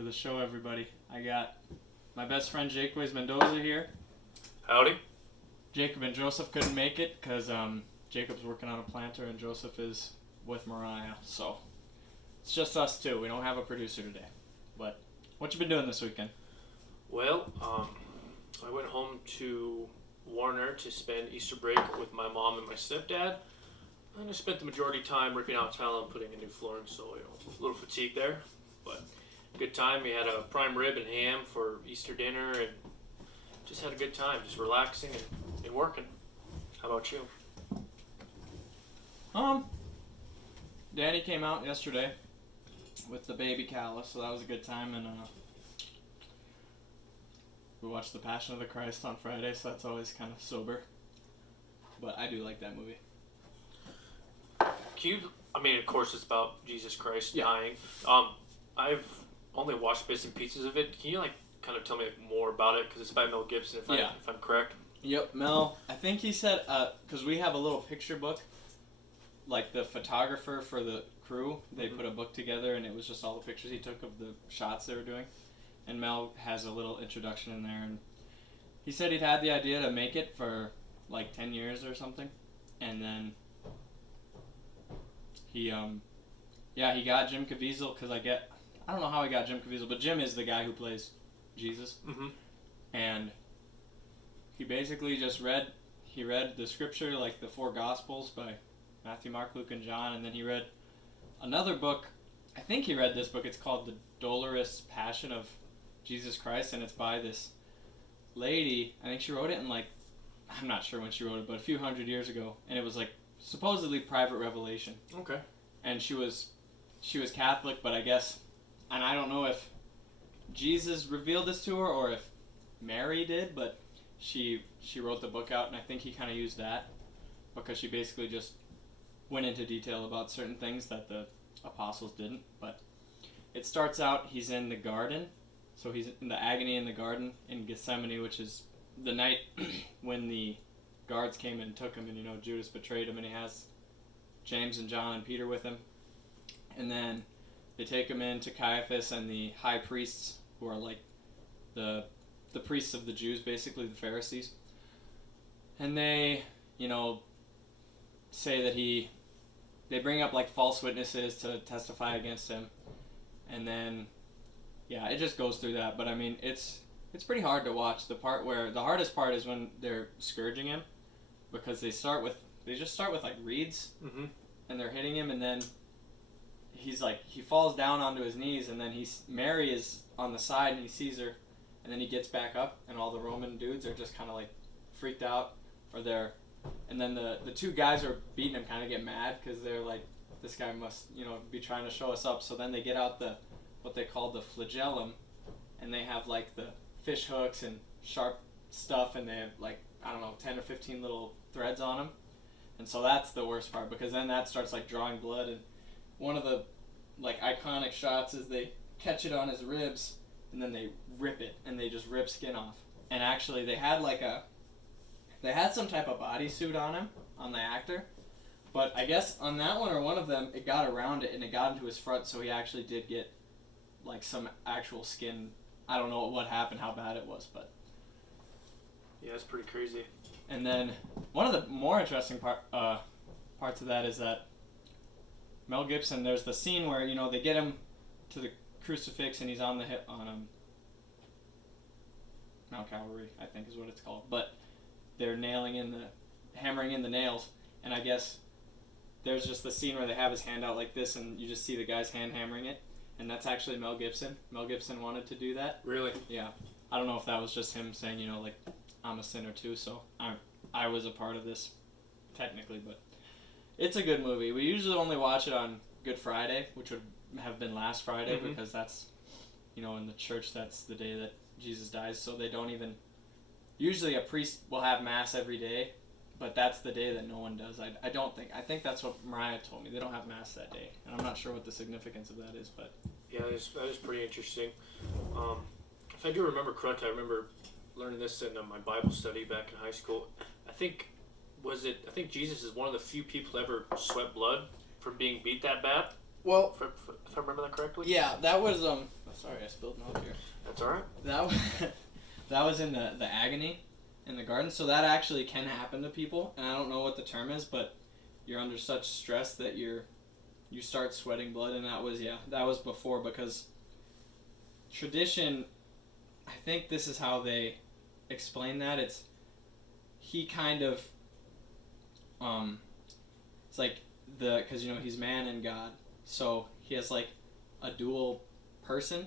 to the show, everybody. I got my best friend Jakways Mendoza here. Howdy. Jacob and Joseph couldn't make it because Jacob's working on a planter and Joseph is with Mariah. So it's just us two. We don't have a producer today. But what you been doing this weekend? Well, I went home to Warner to spend Easter break with my mom and my stepdad. And I spent the majority of time ripping out tile and putting in new flooring, so a little fatigue there. But good time. We had a prime rib and ham for Easter dinner and just had a good time, just relaxing and working. How about you? Danny came out yesterday with the baby Callus, so that was a good time, and we watched The Passion of the Christ on Friday, so that's always kind of sober. But I do like that movie. Of course it's about Jesus Christ Yeah. dying. I've only watched bits and pieces of it. Can you kind of tell me more about it? Because it's by Mel Gibson, if I'm correct. Yep, Mel. I think he said, because we have a little picture book, like the photographer for the crew, they put a book together and it was just all the pictures he took of the shots they were doing. And Mel has a little introduction in there. And he said he'd had the idea to make it for like 10 years or something. And then he got Jim Caviezel, because I don't know how he got Jim Caviezel, but Jim is the guy who plays Jesus. Mm-hmm. And he basically just read the scripture, like the four Gospels by Matthew, Mark, Luke, and John, and then he read another book. I think he read this book. It's called The Dolorous Passion of Jesus Christ, and it's by this lady. I think she wrote it in I'm not sure when she wrote it, but a few hundred years ago, and it was supposedly private revelation. Okay. And she was Catholic, but I guess, and I don't know if Jesus revealed this to her or if Mary did, but she wrote the book out, and I think he kind of used that because she basically just went into detail about certain things that the apostles didn't. But it starts out, he's in the garden, so he's in the agony in the garden in Gethsemane, which is the night when the guards came and took him, and Judas betrayed him, and he has James and John and Peter with him. And then they take him in to Caiaphas and the high priests, who are like the priests of the Jews, basically the Pharisees. And they, say that they bring up false witnesses to testify against him. And then, it just goes through that. But I mean, it's pretty hard to watch. The hardest part is when they're scourging him, because they just start with reeds, Mm-hmm. and they're hitting him, and then he falls down onto his knees, and then Mary is on the side, and he sees her, and then he gets back up, and all the Roman dudes are just kind of freaked out, and then the two guys who are beating him kind of get mad because they're like, this guy must be trying to show us up. So then they get out what they call the flagellum, and they have the fish hooks and sharp stuff, and they have 10 or 15 little threads on them. And so that's the worst part, because then that starts drawing blood, and one of the iconic shots is they catch it on his ribs and then they rip it, and they just rip skin off. And actually they had some type of bodysuit on him, on the actor, but I guess on that one or one of them it got around it and it got into his front, so he actually did get some actual skin. I don't know what happened, how bad it was, but Yeah, it's pretty crazy. And then one of the more interesting parts of that is that Mel Gibson, there's the scene where they get him to the crucifix and he's on Mount Calvary, I think is what it's called, but they're hammering in the nails, and I guess there's just the scene where they have his hand out like this, and you just see the guy's hand hammering it, and that's actually Mel Gibson. Mel Gibson wanted to do that. Really? Yeah. I don't know if that was just him saying, I'm a sinner too, so I was a part of this, technically, but it's a good movie. We usually only watch it on Good Friday, which would have been last Friday, Mm-hmm. because that's, in the church, that's the day that Jesus dies, so they don't even, usually a priest will have mass every day, but that's the day that no one does. I think that's what Mariah told me. They don't have mass that day, and I'm not sure what the significance of that is, but Yeah, that is pretty interesting. If I do remember correctly, I remember learning this in my Bible study back in high school. I think Jesus is one of the few people to ever sweat blood from being beat that bad. Well, if I remember that correctly. yeah, that was sorry, I spilled milk here. That's all right. That was, that was in the agony in the garden. So that actually can happen to people, and I don't know what the term is, but you're under such stress that you start sweating blood, and that was before, because tradition, I think this is how they explain that. He kind of it's like because he's man and God, so he has like a dual person,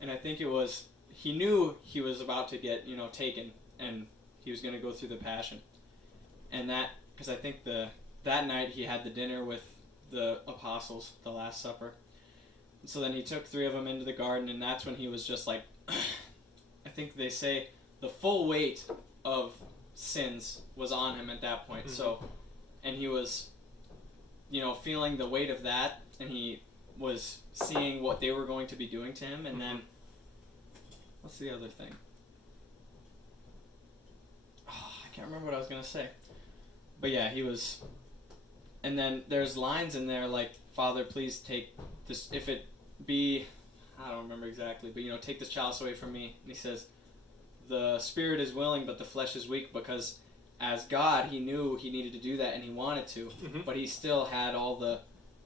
and I think he knew he was about to get taken, and he was going to go through the passion, and that because I think that night he had the dinner with the apostles, the Last Supper. And so then he took 3 of them into the garden, and that's when he was just like, I think they say the full weight of sins was on him at that point. Mm-hmm. So, and he was, feeling the weight of that, and he was seeing what they were going to be doing to him, and then, what's the other thing? Oh, I can't remember what I was going to say. But yeah, he was, and then there's lines in there like, Father, please take this, if it be, I don't remember exactly, but take this chalice away from me. And he says, the spirit is willing, but the flesh is weak, because as God, he knew he needed to do that, and he wanted to, but he still had all the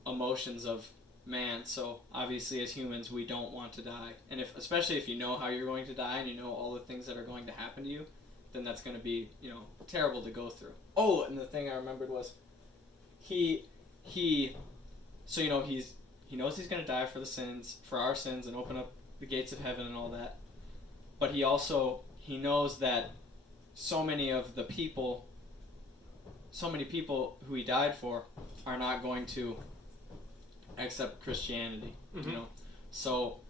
emotions of man. So obviously, as humans, we don't want to die, and especially if you know how you're going to die, and you know all the things that are going to happen to you, then that's going to be terrible to go through. Oh, and the thing I remembered was, he knows he's going to die for our sins, and open up the gates of heaven and all that. But he knows that so many people who he died for are not going to accept Christianity, So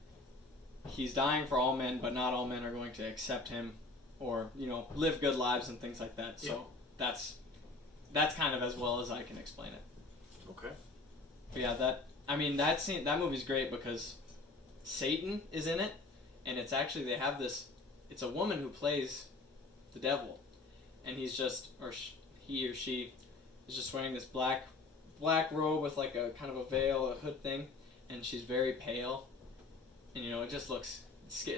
he's dying for all men, but not all men are going to accept him or, live good lives and things like that. So that's kind of as well as I can explain it. Okay. But yeah, that movie's great because Satan is in it, and it's actually, it's a woman who plays the devil, and he or she is just wearing this black robe with like a kind of a veil, a hood thing, and she's very pale, and it just looks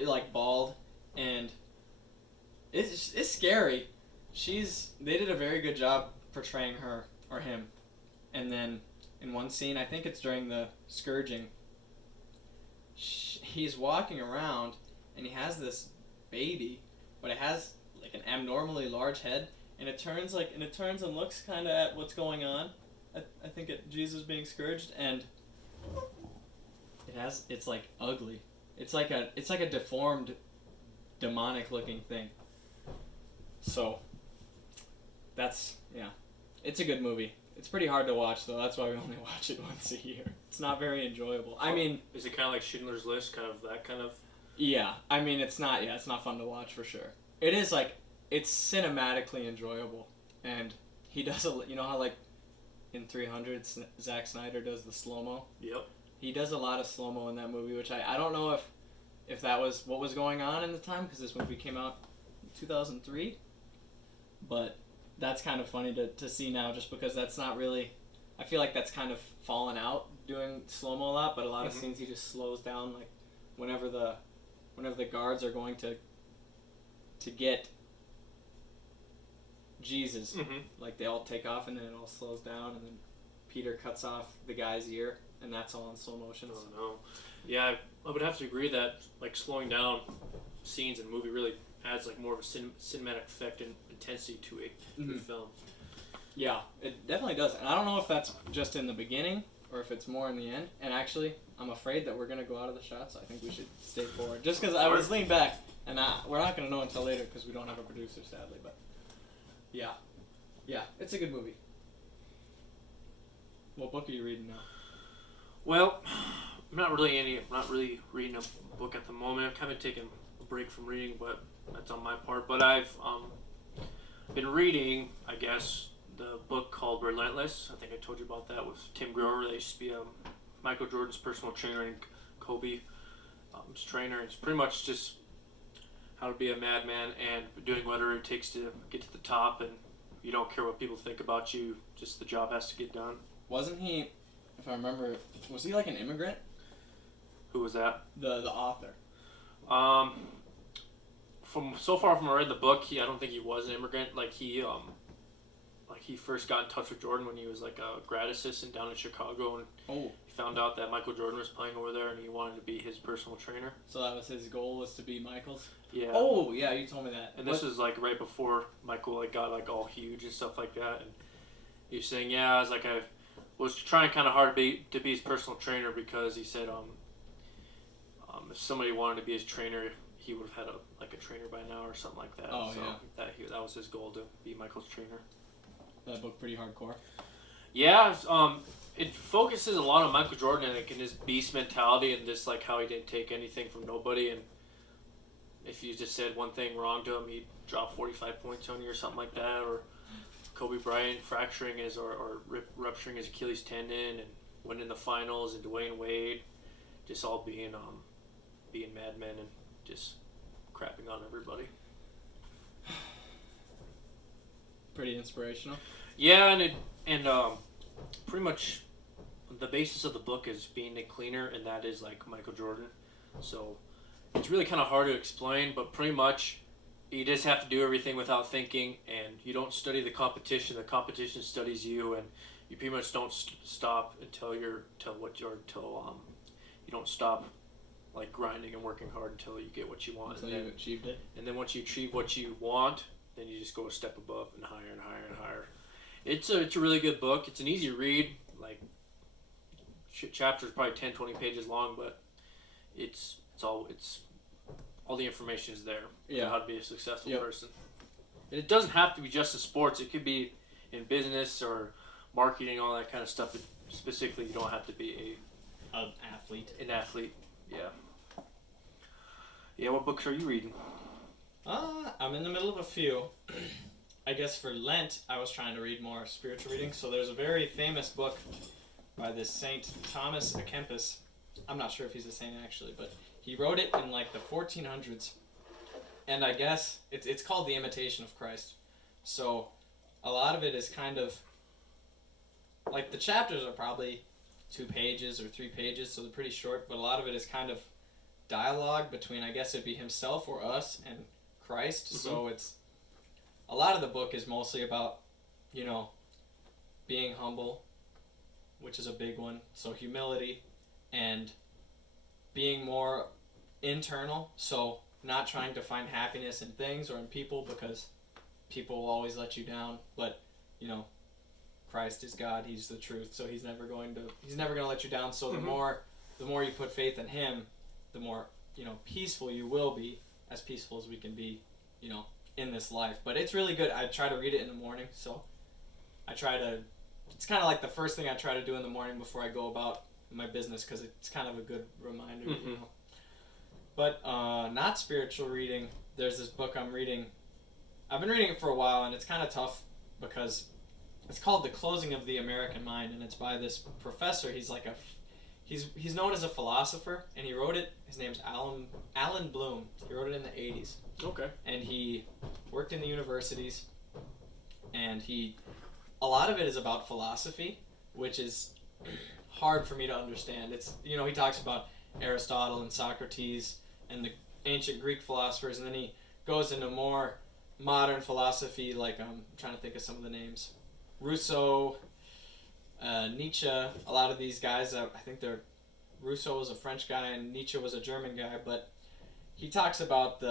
like bald, and it's scary. They did a very good job portraying her or him, and then in one scene, I think it's during the scourging, he's walking around and he has this baby, but it has like an abnormally large head, and it turns and looks kind of at what's going on. I think at Jesus being scourged, and it's like ugly. It's like a deformed, demonic looking thing. So it's a good movie. It's pretty hard to watch, though. That's why we only watch it once a year. It's not very enjoyable. I mean, is it kind of like Schindler's List, kind of that kind of? Yeah, I mean, it's not fun to watch for sure. It is it's cinematically enjoyable, and he does how like in 300, Zack Snyder does the slow-mo. Yep. He does a lot of slow-mo in that movie, which I don't know if that was what was going on in the time, because this movie came out in 2003, but that's kind of funny to see now, just because that's not really, I feel like that's kind of fallen out doing slow-mo a lot, but a lot of scenes he just slows down, like whenever the guards are going to get Jesus, like they all take off and then it all slows down, and then Peter cuts off the guy's ear, and that's all in slow motion. Oh no. Yeah, I would have to agree that like slowing down scenes in a movie really adds like more of a cinematic effect and intensity to a film. Yeah, it definitely does. And I don't know if that's just in the beginning or if it's more in the end. And actually, I'm afraid that we're going to go out of the shot, so I think we should stay forward. Just because I was leaned back, and we're not going to know until later because we don't have a producer, sadly. But yeah, it's a good movie. What book are you reading now? Well, I'm not really reading a book at the moment. I've kind of taken a break from reading, but that's on my part. But I've been reading, I guess, the book called Relentless. I think I told you about that with Tim Grover. They used to be Michael Jordan's personal trainer and Kobe's trainer. It's pretty much just how to be a madman and doing whatever it takes to get to the top, and you don't care what people think about you. Just the job has to get done. Wasn't he if I remember, was he like an immigrant? Who was that? The author. From I read the book, I don't think he was an immigrant. Like he first got in touch with Jordan when he was like a grad assistant down in Chicago, and he found out that Michael Jordan was playing over there, and he wanted to be his personal trainer. So that was his goal, was to be Michael's? Yeah. Oh, yeah, you told me that. And this was like right before Michael like got like all huge and stuff like that, and he was saying, yeah, I was trying kind of hard to be his personal trainer, because he said if somebody wanted to be his trainer, he would have had a trainer by now or something like that. Oh, so yeah. That was his goal, to be Michael's trainer. That book pretty hardcore. Yeah, it focuses a lot on Michael Jordan and his beast mentality, and just like how he didn't take anything from nobody, and if you just said one thing wrong to him, he'd drop 45 points on you or something like that, or Kobe Bryant fracturing rupturing his Achilles tendon and winning the finals, and Dwayne Wade just all being madmen and just crapping on everybody. Pretty inspirational. Yeah, and pretty much the basis of the book is being a cleaner, and that is like Michael Jordan. So it's really kind of hard to explain, but pretty much you just have to do everything without thinking, and you don't study the competition. The competition studies you, and you pretty much don't stop until you don't stop like grinding and working hard until you get what you want. Until you've achieved it. And then once you achieve what you want, then you just go a step above and higher and higher and higher. It's a really good book. It's an easy read. Like chapters probably 10, 20 pages long, but it's all the information is there. Yeah. How to be a successful person. And it doesn't have to be just in sports. It could be in business or marketing, all that kind of stuff. Specifically, you don't have to be an athlete. An athlete. Yeah. Yeah, what books are you reading? I'm in the middle of a few. I guess for Lent, I was trying to read more spiritual reading. So there's a very famous book by this Saint Thomas à Kempis. I'm not sure if he's a saint actually, but he wrote it in like the 1400s. And I guess it's called The Imitation of Christ. So a lot of it is kind of like the chapters are probably 2 pages or 3 pages, so they're pretty short, but a lot of it is kind of dialogue between, I guess it'd be himself or us and Christ. Mm-hmm. So it's a lot of the book is mostly about, being humble, which is a big one. So humility and being more internal. So not trying to find happiness in things or in people, because people will always let you down. But, Christ is God. He's the truth. So he's never going to let you down. So the more you put faith in him, the more, peaceful you will be, as peaceful as we can be, in this life. But it's really good. I try to read it in the morning. So it's kind of like the first thing I try to do in the morning before I go about my business, because it's kind of a good reminder, But not spiritual reading. There's this book I'm reading. I've been reading it for a while, and it's kind of tough because it's called The Closing of the American Mind, and it's by this professor. He's like he's known as a philosopher, and he wrote it. His name's Alan Bloom. He wrote it in the 80s. Okay. And he worked in the universities, and a lot of it is about philosophy, which is hard for me to understand. It's, he talks about Aristotle and Socrates and the ancient Greek philosophers, and then he goes into more modern philosophy, like I'm trying to think of some of the names. Rousseau, Nietzsche, a lot of these guys, I think Rousseau was a French guy and Nietzsche was a German guy, but he talks about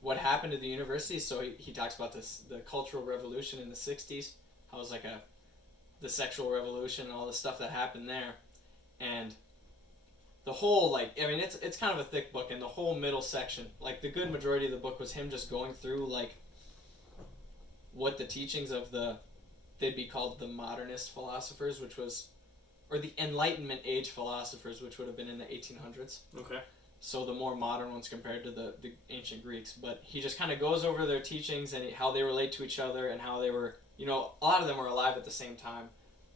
what happened to the universities. So he talks about the Cultural Revolution in the 60s, how it was like the sexual revolution and all the stuff that happened there. And the whole, it's kind of a thick book, and the whole middle section, like the good majority of the book was him just going through what the teachings of they'd be called the modernist philosophers, or the Enlightenment age philosophers, which would have been in the 1800s. Okay. So the more modern ones compared to the ancient Greeks. But he just kind of goes over their teachings and how they relate to each other, and how they were, a lot of them were alive at the same time,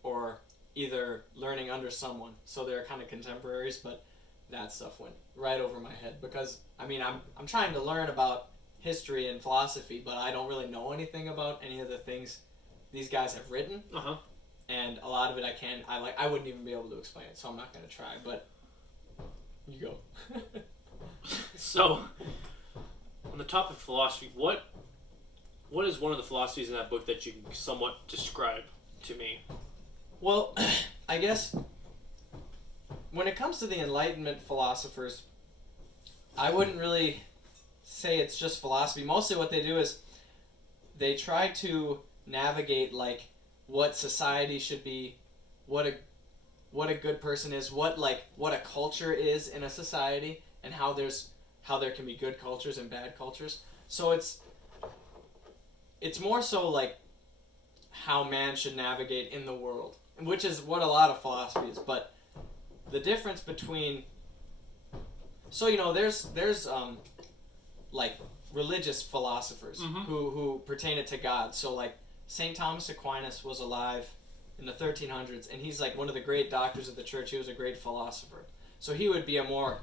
or either learning under someone. So they're kind of contemporaries, but that stuff went right over my head, because, I'm trying to learn about history and philosophy, but I don't really know anything about any of the things these guys have written. Uh-huh. And a lot lot of it I wouldn't even be able to explain it, so I'm not going to try, but you go. So, on the topic of philosophy, what is one of the philosophies in that book that you can somewhat describe to me? Well, I guess when it comes to the Enlightenment philosophers, I wouldn't really say it's just philosophy. Mostly what they do is they try to navigate like what society should be, what a good person is, what a culture is in a society, and how there can be good cultures and bad cultures. So it's more so like how man should navigate in the world, which is what a lot of philosophy is. But the difference between, so there's like religious philosophers who pertain it to God. So like St. Thomas Aquinas was alive in the 1300s, and he's like one of the great doctors of the church. He was a great philosopher. So he would be a more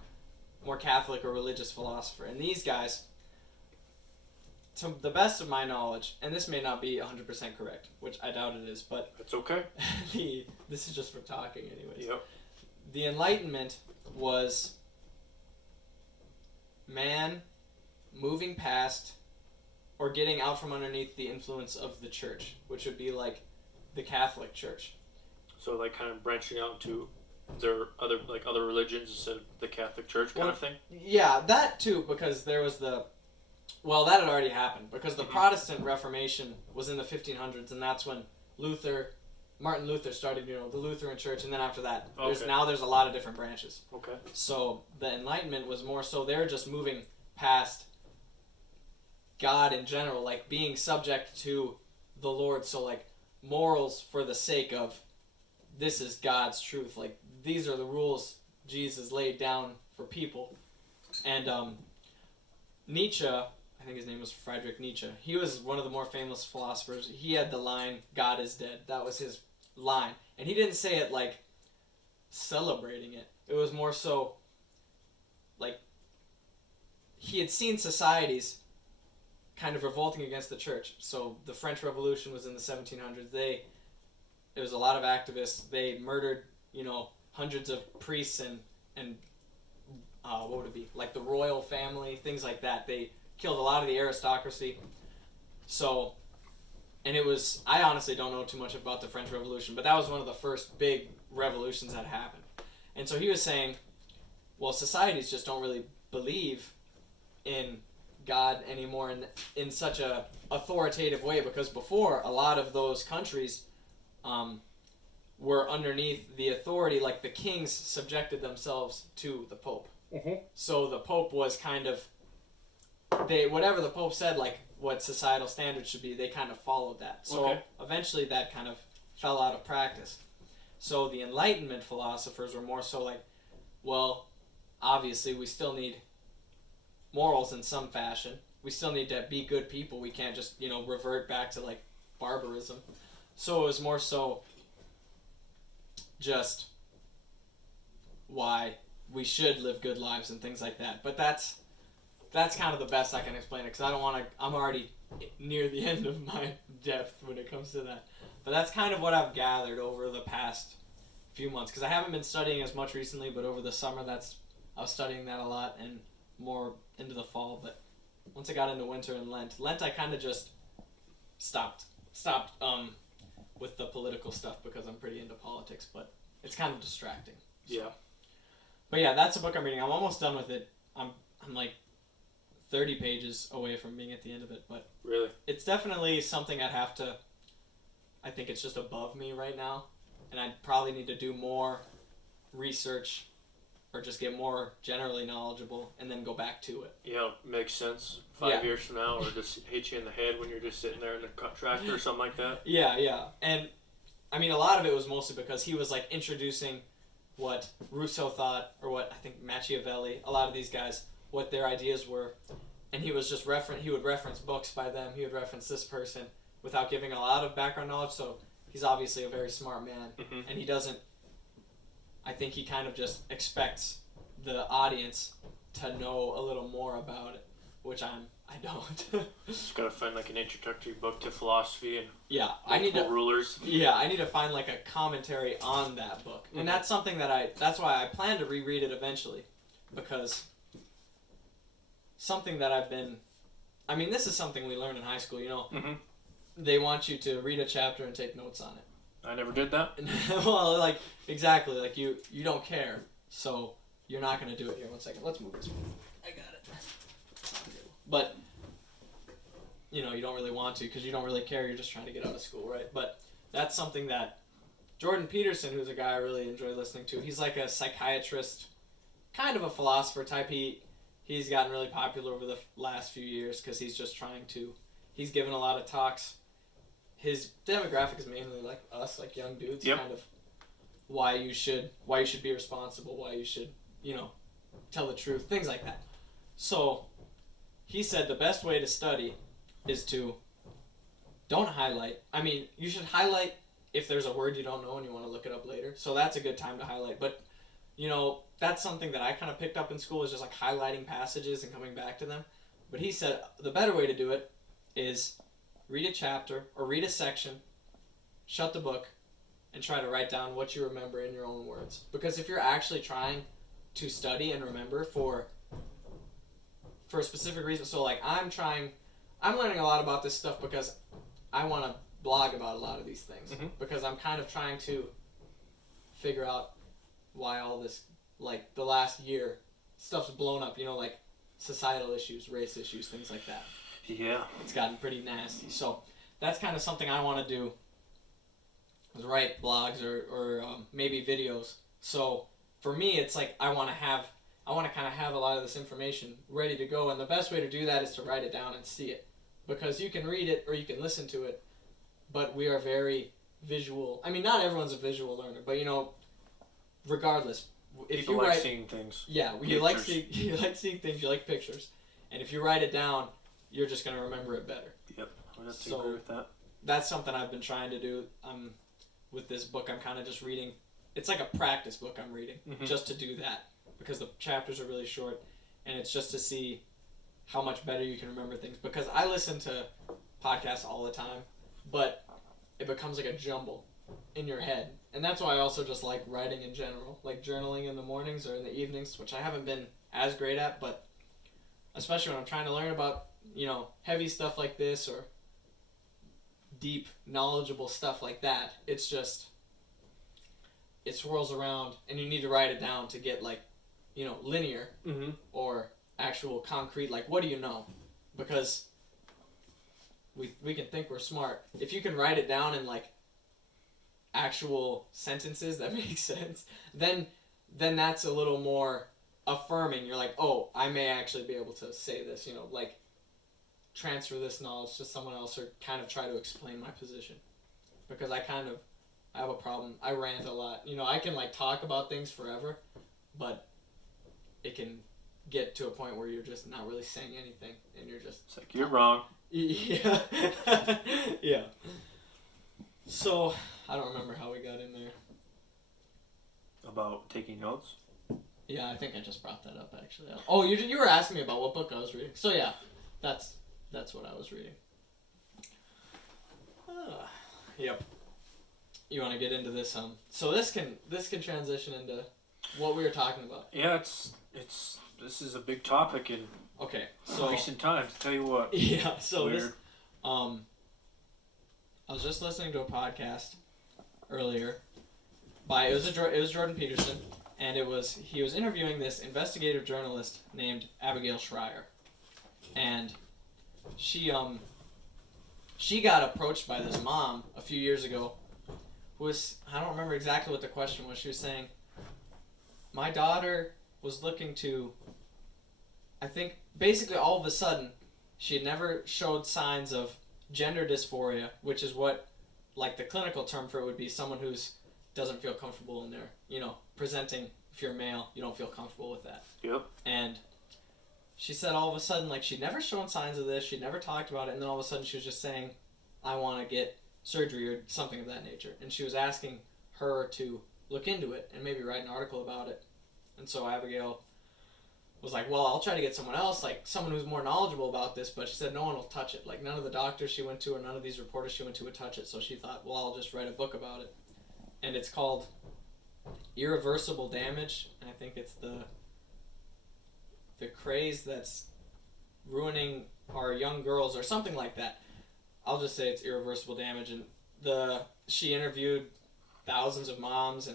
Catholic or religious philosopher. And these guys, to the best of my knowledge, and this may not be 100% correct, which I doubt it is, but It's okay. this is just for talking anyways. Yep. The Enlightenment was man moving past or getting out from underneath the influence of the church, which would be like the Catholic Church. So like kind of branching out to their other religions instead of the Catholic Church kind of thing? Yeah, that too, because there was that had already happened, because the Protestant Reformation was in the 1500s, and that's when Martin Luther started, the Lutheran Church, and then after that, there's a lot of different branches. Okay. So the Enlightenment was more so they're just moving past God in general, like being subject to the Lord, so like morals for the sake of this is God's truth, like these are the rules Jesus laid down for people. And Nietzsche, I think his name was Friedrich Nietzsche, he was one of the more famous philosophers. He had the line, God is dead. That was his line. And he didn't say it like celebrating it. It was more so like he had seen societies kind of revolting against the church. So the French Revolution was in the 1700s. There was a lot of activists. They murdered, hundreds of priests and what would it be? Like the royal family, things like that. They killed a lot of the aristocracy. So, and I honestly don't know too much about the French Revolution, but that was one of the first big revolutions that happened. And so he was saying, well, societies just don't really believe in God anymore in such a authoritative way, because before a lot of those countries were underneath the authority, like the kings subjected themselves to the Pope. So the Pope was kind of, whatever the Pope said, like what societal standards should be, they kind of followed that. So eventually that kind of fell out of practice. So the Enlightenment philosophers were more so like, well, obviously we still need morals in some fashion. We still need to be good people. We can't just, revert back to like barbarism. So it was more so just why we should live good lives and things like that. But that's kind of the best I can explain it, because I don't want to, I'm already near the end of my depth when it comes to that. But that's kind of what I've gathered over the past few months, because I haven't been studying as much recently, but over the summer I was studying that a lot, and more into the fall. But once I got into winter and Lent I kind of just stopped with the political stuff, because I'm pretty into politics, but it's kind of distracting. So. Yeah. But yeah, that's a book I'm reading. I'm almost done with it. I'm like 30 pages away from being at the end of it, but really, it's definitely something I think it's just above me right now, and I probably need to do more research or just get more generally knowledgeable and then go back to it. Yeah, makes sense. 5 years from now, or just hit you in the head when you're just sitting there in a tractor or something like that. Yeah. And I mean, a lot of it was mostly because he was like introducing what Rousseau thought, or what I think Machiavelli, a lot of these guys, what their ideas were, and he was just he would reference books by them, he would reference this person without giving a lot of background knowledge. So he's obviously a very smart man, and he doesn't, I think he kind of just expects the audience to know a little more about it, which I'm I don't. Just gotta find like an introductory book to philosophy and Yeah, I need to. rulers. Yeah, I need to find like a commentary on that book, and that's something that's why I plan to reread it eventually, because something that I mean, this is something we learned in high school. You know, they want you to read a chapter and take notes on it. I never did that. Well, like exactly, like you don't care, so you're not gonna do it. Here, 1 second. Let's move this. I got it. But you know, you don't really want to because you don't really care. You're just trying to get out of school, right? But that's something that Jordan Peterson, who's a guy I really enjoy listening to, he's like a psychiatrist, kind of a philosopher type. He's gotten really popular over the last few years because he's just he's given a lot of talks. His demographic is mainly like us, like young dudes, kind of why you should be responsible, why you should, you know, tell the truth, things like that. So he said the best way to study is to don't highlight. I mean, you should highlight if there's a word you don't know and you want to look it up later. So that's a good time to highlight. But, you know, that's something that I kind of picked up in school is just like highlighting passages and coming back to them. But he said the better way to do it is read a chapter or read a section, shut the book, and try to write down what you remember in your own words. Because if you're actually trying to study and remember for a specific reason, so like I'm learning a lot about this stuff because I want to blog about a lot of these things because I'm kind of trying to figure out why all this, like the last year, stuff's blown up, you know, like societal issues, race issues, things like that. Yeah. It's gotten pretty nasty. So that's kind of something I want to do, is write blogs or maybe videos. So for me, it's like I want to kind of have a lot of this information ready to go, and the best way to do that is to write it down and see it. Because you can read it or you can listen to it, but we are very visual. I mean, not everyone's a visual learner, but you know, regardless, if people you like write, seeing things. Yeah, you like seeing things, you like pictures, and if you write it down, you're just gonna remember it better. Yep, I have to agree with that. That's something I've been trying to do. With this book, I'm kind of just reading. It's like a practice book I'm reading, just to do that, because the chapters are really short, and it's just to see how much better you can remember things. Because I listen to podcasts all the time, but it becomes like a jumble in your head. And that's why I also just like writing in general, like journaling in the mornings or in the evenings, which I haven't been as great at, but especially when I'm trying to learn about, you know, heavy stuff like this or deep, knowledgeable stuff like that, it's just, it swirls around and you need to write it down to get like, you know, linear or actual concrete, like what do you know? Because we can think we're smart. If you can write it down in like actual sentences that make sense, then that's a little more affirming. You're like, oh, I may actually be able to say this, you know, like transfer this knowledge to someone else or kind of try to explain my position. Because I have a problem. I rant a lot. You know, I can like talk about things forever, but it can get to a point where you're just not really saying anything and you're just... It's like, you're wrong. Yeah. Yeah. So, I don't remember how we got in there. About taking notes? Yeah, I think I just brought that up, actually. Oh, you were asking me about what book I was reading. So, yeah, that's what I was reading. Yep. You want to get into this? So this can transition into what we were talking about. Yeah, this is a big topic in recent times. Tell you what. Yeah. So weird. I was just listening to a podcast earlier it was Jordan Peterson, and he was interviewing this investigative journalist named Abigail Schreier, and she got approached by this mom a few years ago. I don't remember exactly what the question was. She was saying, my daughter was looking to, I think, basically all of a sudden, she had never showed signs of gender dysphoria, which is what, like, the clinical term for it would be someone who's doesn't feel comfortable in their, you know, presenting, if you're male, you don't feel comfortable with that. Yep. And she said all of a sudden, like, she'd never shown signs of this, she'd never talked about it, and then all of a sudden she was just saying, I want to get surgery or something of that nature. And she was asking her to look into it and maybe write an article about it. And so Abigail was like, well, I'll try to get someone else, like someone who's more knowledgeable about this, but she said no one will touch it. Like none of the doctors she went to or none of these reporters she went to would touch it, so she thought, well, I'll just write a book about it. And it's called Irreversible Damage, and I think it's the craze that's ruining our young girls or something like that. I'll just say it's Irreversible Damage. And she interviewed thousands of moms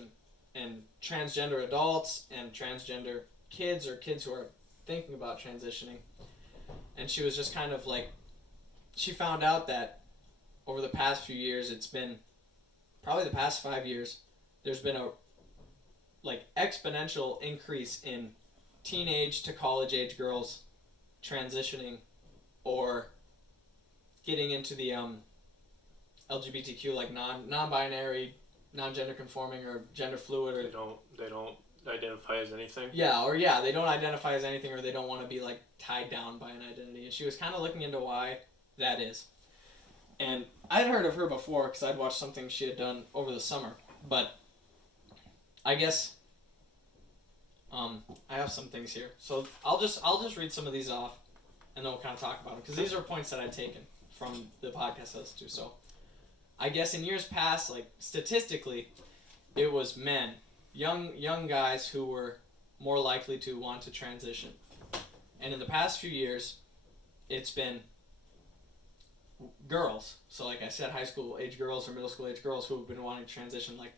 and transgender adults and transgender kids or kids who are thinking about transitioning. And she was just kind of like, she found out that over the past few years, it's been probably the past 5 years, there's been a like exponential increase in teenage to college age girls transitioning or getting into the LGBTQ, like non-binary, non-gender conforming or gender fluid, or they don't identify as anything. They don't identify as anything, or they don't want to be like tied down by an identity. And she was kind of looking into why that is. And I'd heard of her before because I'd watched something she had done over the summer, but I guess I have some things here, so I'll just read some of these off, and then we'll kind of talk about them because these are points that I'd taken from the podcast I listened to. So, I guess in years past, like statistically, it was men, young guys who were more likely to want to transition, and in the past few years, it's been girls. So, like I said, high school age girls or middle school age girls who have been wanting to transition, like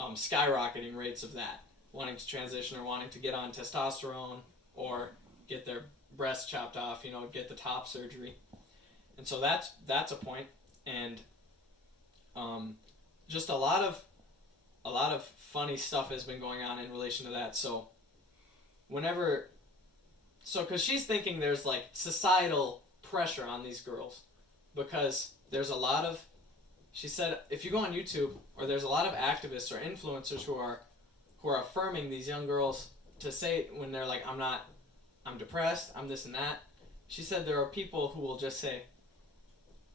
skyrocketing rates of that, wanting to transition or wanting to get on testosterone or get their breasts chopped off, get the top surgery. And so that's a point. And just a lot of funny stuff has been going on in relation to that. So because she's thinking there's like societal pressure on these girls because there's a lot of, she said, if you go on YouTube, or there's a lot of activists or influencers who are affirming these young girls to say when they're like, I'm depressed, I'm this and that. She said there are people who will just say,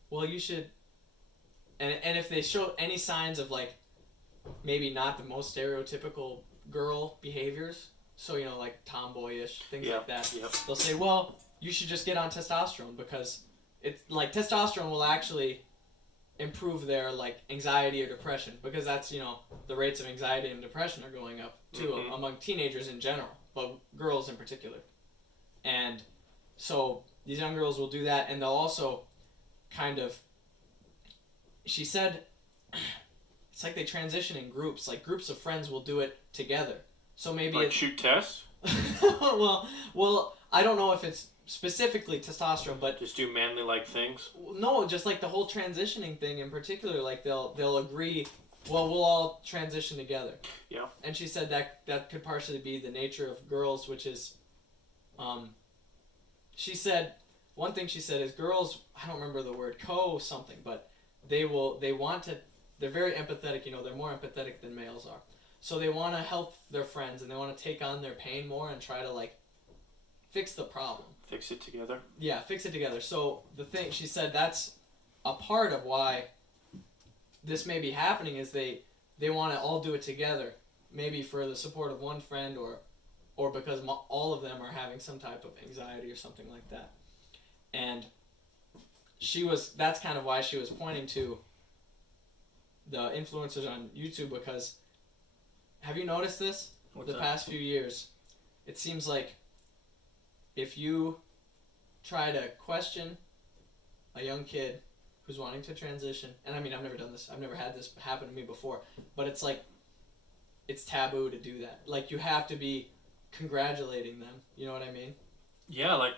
well, you should, and if they show any signs of like maybe not the most stereotypical girl behaviors, so like tomboyish things like that, they'll say, well, you should just get on testosterone because it's like testosterone will actually improve their like anxiety or depression, because that's the rates of anxiety and depression are going up too among teenagers in general, but girls in particular. And so these young girls will do that, and they'll also kind of, she said, it's like they transition in groups, like groups of friends will do it together. So maybe like shoot tests. well, I don't know if it's specifically testosterone, but just do manly like things. No, just like the whole transitioning thing in particular. Like they'll agree, well, we'll all transition together. Yeah. And she said that could partially be the nature of girls, which is, she said one thing she said is girls, I don't remember the word, something, but they're very empathetic. They're more empathetic than males are. So they want to help their friends and they want to take on their pain more and try to like fix the problem. Fix it together? Yeah, fix it together. So the thing, she said that's a part of why this may be happening is they want to all do it together. Maybe for the support of one friend or because all of them are having some type of anxiety or something like that. And that's kind of why she was pointing to the influencers on YouTube, because have you noticed this? What's that? Past few years, it seems like if you try to question a young kid who's wanting to transition, and I mean, I've never done this, I've never had this happen to me before, but it's like, it's taboo to do that. Like, you have to be congratulating them, you know what I mean? Yeah,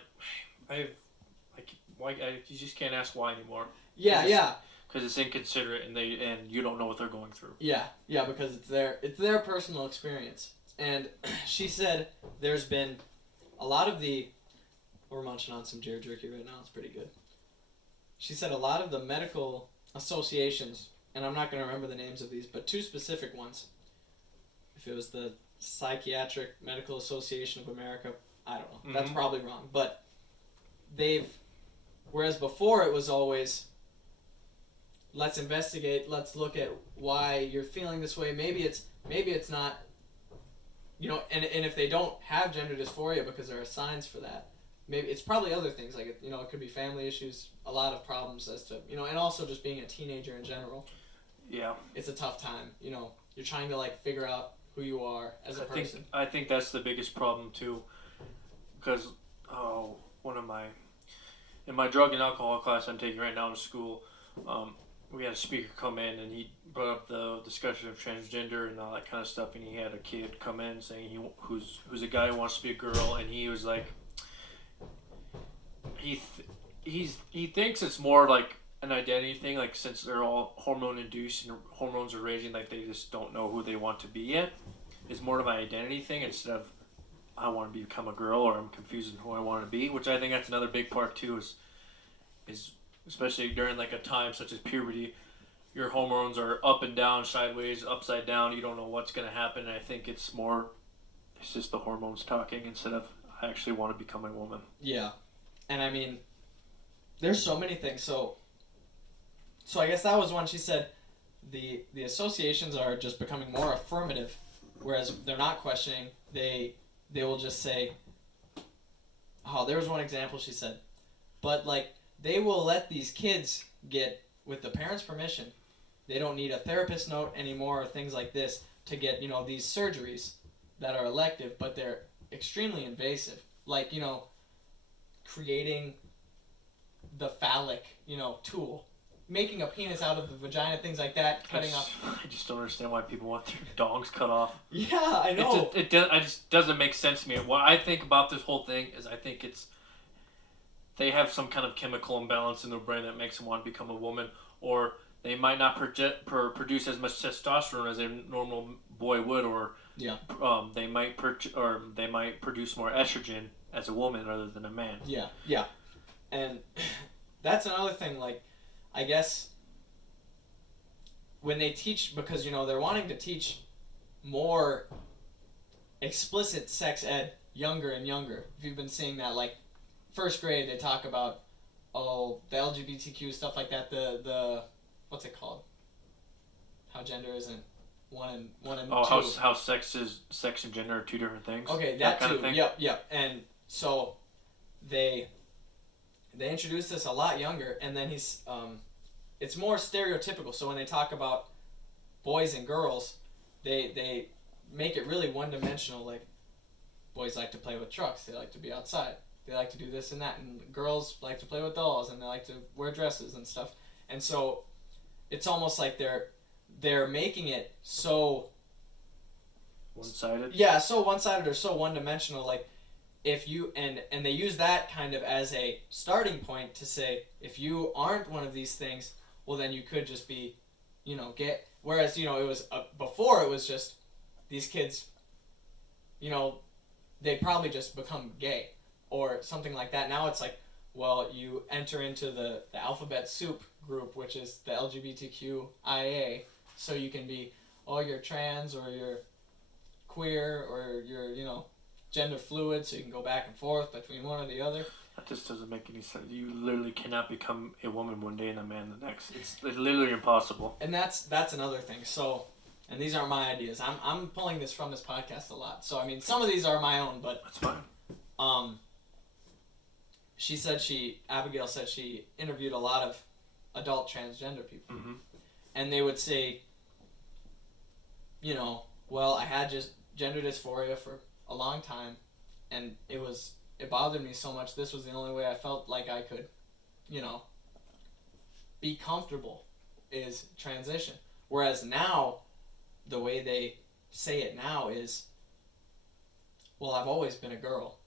you just can't ask why anymore. Yeah. Because it's inconsiderate and you don't know what they're going through. Yeah, because it's their personal experience. And she said there's been a lot of we're munching on some deer jerky right now, it's pretty good. She said a lot of the medical associations, and I'm not going to remember the names of these, but two specific ones. If it was the Psychiatric Medical Association of America, I don't know. Mm-hmm. That's probably wrong. But whereas before it was always, let's investigate, let's look at why you're feeling this way. Maybe it's not, and if they don't have gender dysphoria because there are signs for that, maybe it's probably other things, like, it could be family issues, a lot of problems as to, and also just being a teenager in general. Yeah. It's a tough time, you're trying to, like, figure out who you are as a person. I think that's the biggest problem, too, because, in my drug and alcohol class I'm taking right now in school, we had a speaker come in and he brought up the discussion of transgender and all that kind of stuff, and he had a kid come in saying who's a guy who wants to be a girl, and he was like, he thinks it's more like an identity thing, like since they're all hormone induced and hormones are raging, like they just don't know who they want to be yet. It's more of an identity thing instead of I want to become a girl or I'm confused in who I want to be, which I think that's another big part too, is especially during like a time such as puberty, your hormones are up and down, sideways, upside down. You don't know what's going to happen. And I think it's just the hormones talking instead of I actually want to become a woman. Yeah. And I mean, there's so many things. So I guess that was one. She said the associations are just becoming more affirmative, whereas they're not questioning. They will just say, oh, there was one example she said, but like they will let these kids get, with the parents' permission, they don't need a therapist note anymore or things like this to get, these surgeries that are elective, but they're extremely invasive. Like, creating the phallic, tool. Making a penis out of the vagina, things like that, cutting off. I just don't understand why people want their dongs cut off. Yeah, I know. It just doesn't make sense to me. What I think about this whole thing is I think they have some kind of chemical imbalance in their brain that makes them want to become a woman, or they might not produce as much testosterone as a normal boy would, or they might produce more estrogen as a woman rather than a man. Yeah, and that's another thing. Like, I guess when they teach, because they're wanting to teach more explicit sex ed younger and younger. If you've been seeing that, like first grade, they talk about the LGBTQ stuff like that. The what's it called? How gender isn't one and two. How sex and gender are two different things. Okay, that kind too. Of thing? Yep. And so they introduce this a lot younger, and then it's more stereotypical. So when they talk about boys and girls, they make it really one-dimensional. Like, boys like to play with trucks, they like to be outside, they like to do this and that, and girls like to play with dolls, and they like to wear dresses and stuff. And so it's almost like they're making it so one-sided. Yeah, so one-sided or so one-dimensional. Like, if you and they use that kind of as a starting point to say, if you aren't one of these things, well, then you could just be, gay. Whereas, it was before, it was just these kids, they probably just become gay or something like that. Now it's like, well, you enter into the alphabet soup group, which is the LGBTQIA, so you can be, you're trans, or you're queer, or you're, gender fluid, so you can go back and forth between one or the other. That just doesn't make any sense. You literally cannot become a woman one day and a man the next. It's literally impossible. And that's another thing. So, and these aren't my ideas. I'm pulling this from this podcast a lot. So I mean, some of these are my own, but that's fine. Abigail said she interviewed a lot of adult transgender people, mm-hmm. and they would say, well, I had just gender dysphoria for a long time, and it bothered me so much. This was the only way I felt like I could, be comfortable, is transition. Whereas now, the way they say it now is, well, I've always been a girl.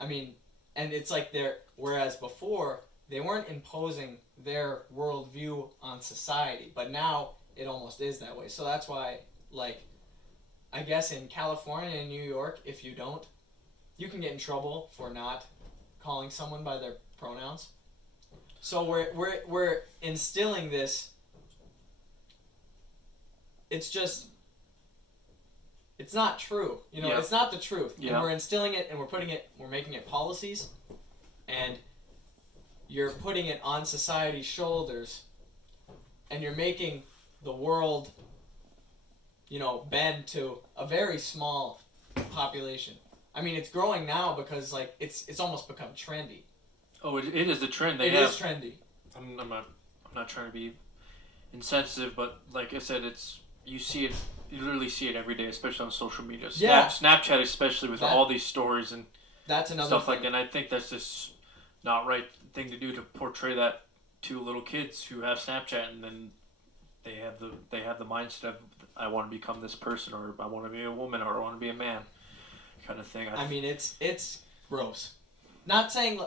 I mean, and it's like whereas before, they weren't imposing their worldview on society, but now it almost is that way. So that's why, like, I guess in California and New York, if you don't, you can get in trouble for not calling someone by their pronouns. So we're instilling this. It's not true. It's not the truth. Yeah. And we're instilling it, and we're making it policies, and you're putting it on society's shoulders, and you're making the world, bend to a very small population. I mean, it's growing now because like it's almost become trendy. Oh, it is a trend. It is trendy. I'm not trying to be insensitive, but like I said, you see it. You literally see it every day, especially on social media. Snapchat, especially with all these stories and that's another stuff thing. like that. And I think that's just not right thing to do to portray that to little kids who have Snapchat, and then they have the mindset of I want to become this person, or I want to be a woman, or I want to be a man, kind of thing. I mean, it's gross. Not saying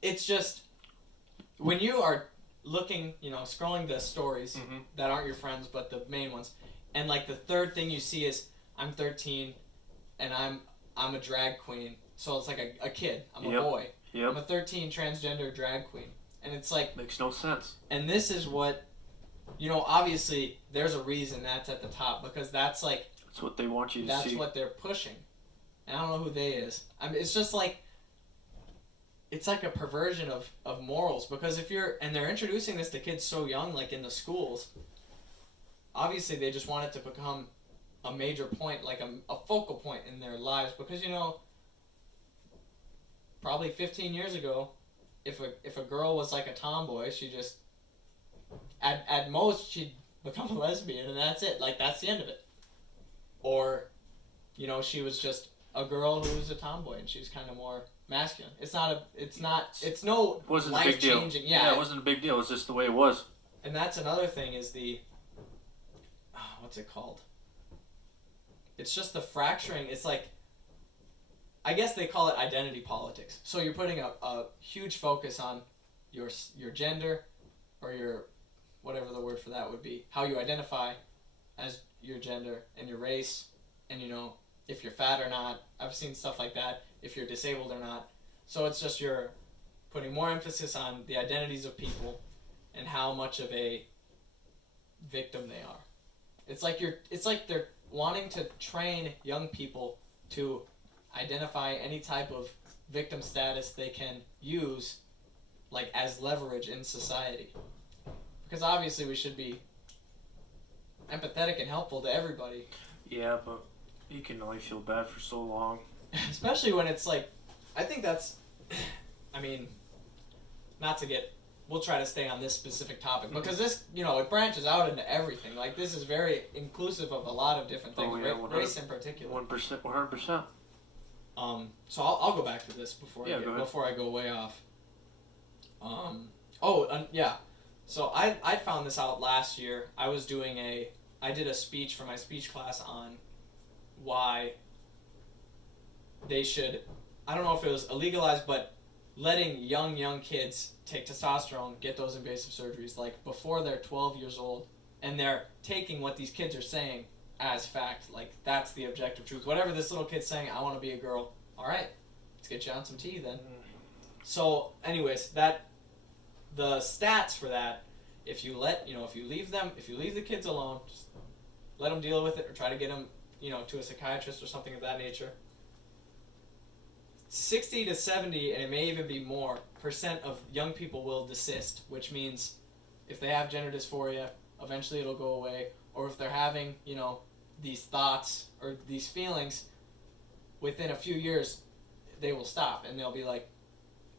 it's just when you are looking, scrolling the stories that aren't your friends but the main ones, and like the third thing you see is I'm 13 and I'm a drag queen, so it's like a kid. I'm a boy. Yep. I'm a 13 transgender drag queen, and it's like makes no sense. And this is what, obviously there's a reason that's at the top because that's like that's what they want you to see. That's what they're pushing, and I don't know who they is. I mean, it's just like. It's like a perversion of morals because and they're introducing this to kids so young, like in the schools. Obviously, they just want it to become a major point, like a focal point in their lives because, probably 15 years ago, if a girl was like a tomboy, she just, at most, she'd become a lesbian and that's it. Like, that's the end of it. Or, she was just a girl who was a tomboy and she was kind of more masculine. It's no life changing. Yeah, it wasn't a big deal. It's just the way it was. And that's another thing is what's it called? It's just the fracturing. It's like, I guess they call it identity politics. So you're putting a huge focus on your gender or your, whatever the word for that would be, how you identify as your gender and your race and, if you're fat or not. I've seen stuff like that. If you're disabled or not. So it's just you're putting more emphasis on the identities of people and how much of a victim they are. It's like they're wanting to train young people to identify any type of victim status they can use like as leverage in society. Because obviously we should be empathetic and helpful to everybody. Yeah, but you can only feel bad for so long. Especially when it's like, I think that's, I mean, we'll try to stay on this specific topic because this, it branches out into everything. Like this is very inclusive of a lot of different things, race in particular. 100%. So I'll go back to this before I go way off. So I found this out last year. I did a speech for my speech class on why they should, I don't know if it was illegalized, but letting young kids take testosterone, get those invasive surgeries, like before they're 12 years old, and they're taking what these kids are saying as fact, like that's the objective truth. Whatever this little kid's saying, I want to be a girl. All right, let's get you on some tea then. So, anyways, the stats for that, if you leave the kids alone, just let them deal with it or try to get them, to a psychiatrist or something of that nature. 60 to 70, and it may even be more, % of young people will desist, which means if they have gender dysphoria, eventually it'll go away, or if they're having, these thoughts or these feelings, within a few years, they will stop, and they'll be like,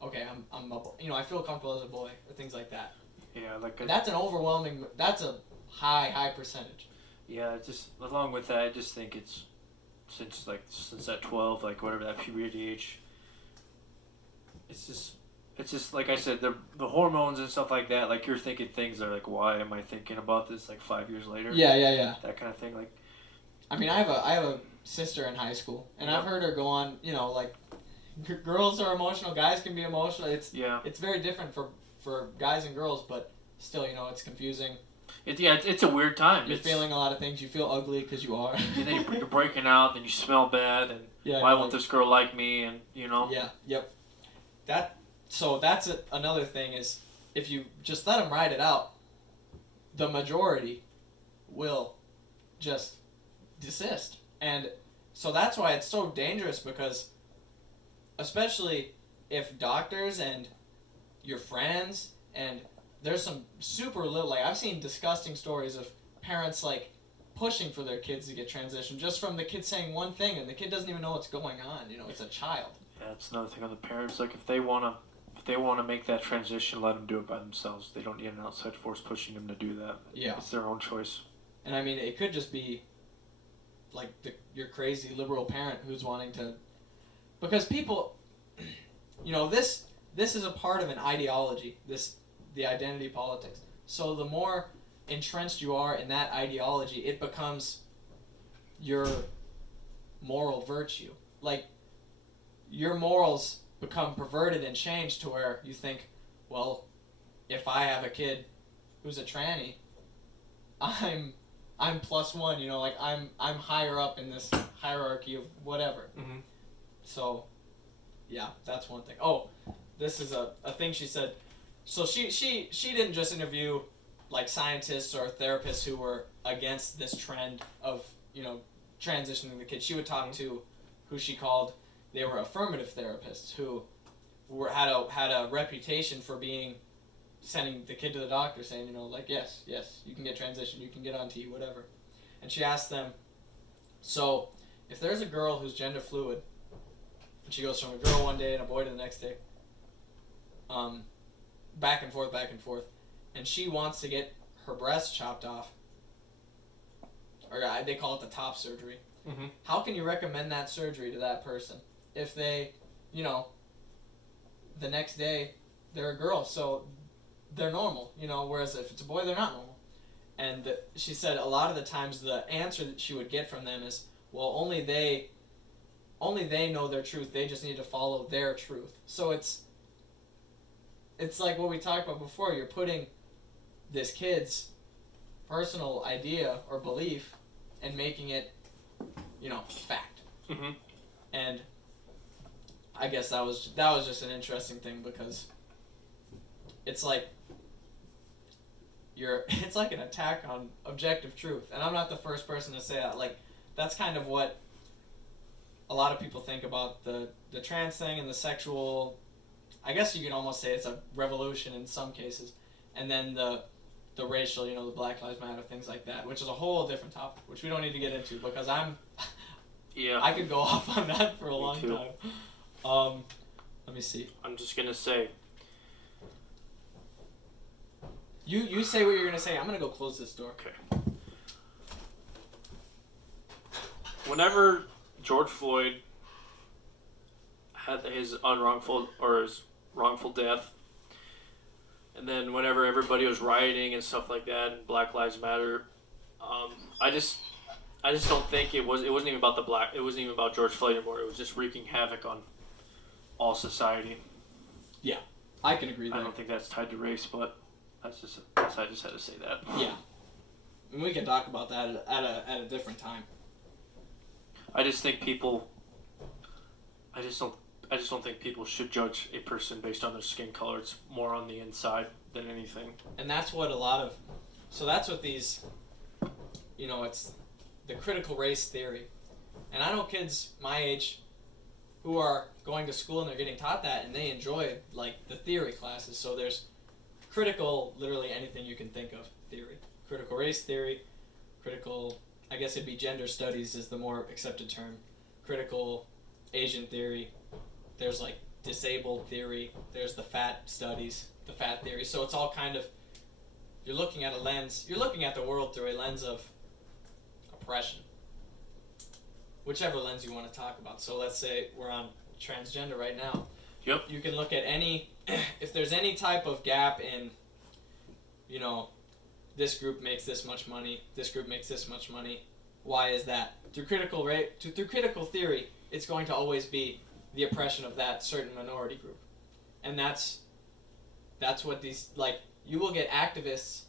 okay, I feel comfortable as a boy, or things like that. Yeah, that's a high percentage. Yeah, just along with that, I just think it's since that 12, like whatever that puberty age. It's just like I said, the hormones and stuff like that. Like you're thinking things that are like, why am I thinking about this? Like 5 years later. Yeah. That kind of thing. Like, I mean, I have a sister in high school, and I've heard her go on. Like girls are emotional, guys can be emotional. It's very different for guys and girls, but still, it's confusing. It's a weird time. You're feeling a lot of things. You feel ugly because you are. And then you're breaking out, then you smell bad, and why won't this girl like me? And Yeah. Yep. That's another thing is if you just let them ride it out, the majority will just desist, and so that's why it's so dangerous because, especially if doctors and your friends and there's some super little, like I've seen disgusting stories of parents like pushing for their kids to get transitioned just from the kid saying one thing, and the kid doesn't even know what's going on. You know, it's a child. Yeah, it's another thing on the parents. Like if they wanna make that transition, let them do it by themselves. They don't need an outside force pushing them to do that. Yeah, it's their own choice. And I mean, it could just be like your crazy liberal parent who's wanting to, because people, you know, this is a part of an ideology. The identity politics. So the more entrenched you are in that ideology, it becomes your moral virtue. Like, your morals become perverted and changed to where you think, well, if I have a kid who's a tranny, I'm plus one, you know, like I'm higher up in this hierarchy of whatever. Mm-hmm. So, yeah, that's one thing. Oh, this is a thing she said. So she didn't just interview like scientists or therapists who were against this trend of, you know, transitioning the kids. She would talk to who she called, they were affirmative therapists who had a reputation for sending the kid to the doctor saying, you know, like, yes, you can get transitioned, you can get on T, whatever. And she asked them, so if there's a girl who's gender fluid, and she goes from a girl one day and a boy to the next day, back and forth, and she wants to get her breast chopped off, or they call it the top surgery. Mm-hmm. How can you recommend that surgery to that person if they, you know, the next day they're a girl, so they're normal, you know, whereas if it's a boy, they're not normal. And she said a lot of the times the answer that she would get from them is, well, only they know their truth, they just need to follow their truth. So it's like what we talked about before, you're putting this kid's personal idea or belief and making it, you know, fact. Mm-hmm. And I guess that was just an interesting thing, because it's like it's like an attack on objective truth. And I'm not the first person to say that. Like, that's kind of what a lot of people think about the trans thing and the sexual, I guess you can almost say it's a revolution in some cases. And then the racial, you know, the Black Lives Matter, things like that, which is a whole different topic, which we don't need to get into, because I could go off on that for a long time. Let me see. I'm just gonna say. You say what you're gonna say. I'm gonna go close this door. Okay. Whenever George Floyd had his wrongful death, and then whenever everybody was rioting and stuff like that, and Black Lives Matter, I just don't think it wasn't even about it wasn't even about George Floyd anymore. It was just wreaking havoc on all society. Yeah, I can agree there. I don't think that's tied to race, but I just had to say that. Yeah, and we can talk about that at a different time. I just think people. I just don't think people should judge a person based on their skin color. It's more on the inside than anything. And that's what that's what these, you know, it's the critical race theory. And I know kids my age who are going to school and they're getting taught that, and they enjoy, like, the theory classes. So there's critical, literally anything you can think of theory. Critical race theory, I guess it'd be gender studies is the more accepted term. Critical Asian theory. There's, like, disabled theory. There's the fat studies, the fat theory. So it's all kind of, you're looking at the world through a lens of oppression. Whichever lens you want to talk about. So let's say we're on transgender right now. Yep. You can look at if there's any type of gap in, you know, this group makes this much money, this group makes this much money. Why is that? Through critical theory, it's going to always be the oppression of that certain minority group. And that's what these, like, you will get activists.